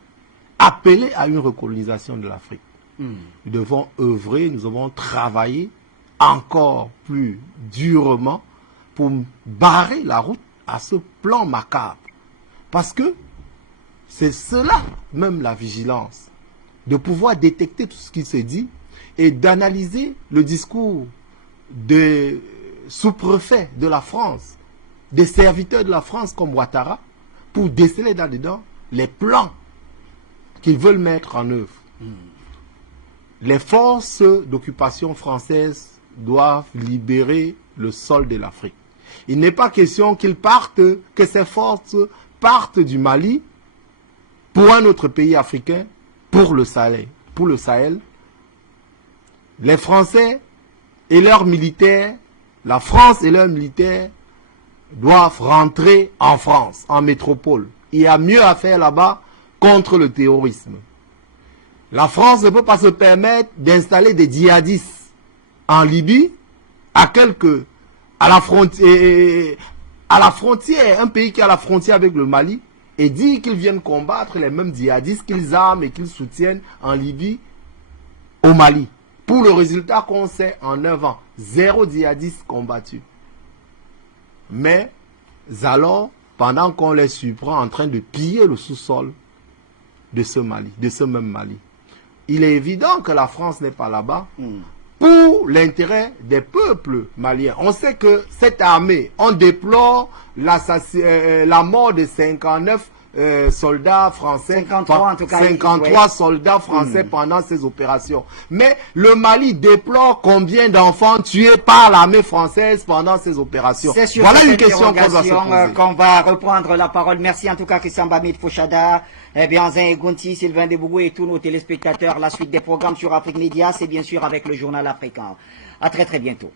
appeler à une recolonisation de l'Afrique. Nous devons œuvrer, nous devons travailler encore plus durement pour barrer la route à ce plan macabre. Parce que c'est cela, même la vigilance, de pouvoir détecter tout ce qui se dit et d'analyser le discours des sous-préfets de la France, des serviteurs de la France comme Ouattara, pour déceler là-dedans les plans qu'ils veulent mettre en œuvre. Les forces d'occupation françaises doivent libérer le sol de l'Afrique. Il n'est pas question qu'ils partent, que ces forces partent du Mali pour un autre pays africain, pour le Sahel. Les Français et leurs militaires, la France et leurs militaires doivent rentrer en France, en métropole. Il y a mieux à faire là-bas contre le terrorisme. La France ne peut pas se permettre d'installer des djihadistes en Libye, à la frontière, un pays qui a la frontière avec le Mali, et dire qu'ils viennent combattre les mêmes djihadistes qu'ils arment et qu'ils soutiennent en Libye, au Mali. Pour le résultat qu'on sait en 9 ans, 0 djihadistes combattus. Mais alors, pendant qu'on les surprend en train de piller le sous-sol de ce même Mali, il est évident que la France n'est pas là-bas pour l'intérêt des peuples maliens. On sait que cette armée, on déplore la mort de 59 soldats français, 53 en tout cas, 53 soldats français pendant ces opérations. Mais le Mali déplore combien d'enfants tués par l'armée française pendant ces opérations. Voilà une question qu'on doit se poser. Qu'on va reprendre la parole. Merci en tout cas Christian Bamidji Fouchada, Béanzin Egunti, Sylvain Debougou et tous nos téléspectateurs. La suite des programmes sur Afrique Média, c'est bien sûr avec le journal africain. À très très bientôt.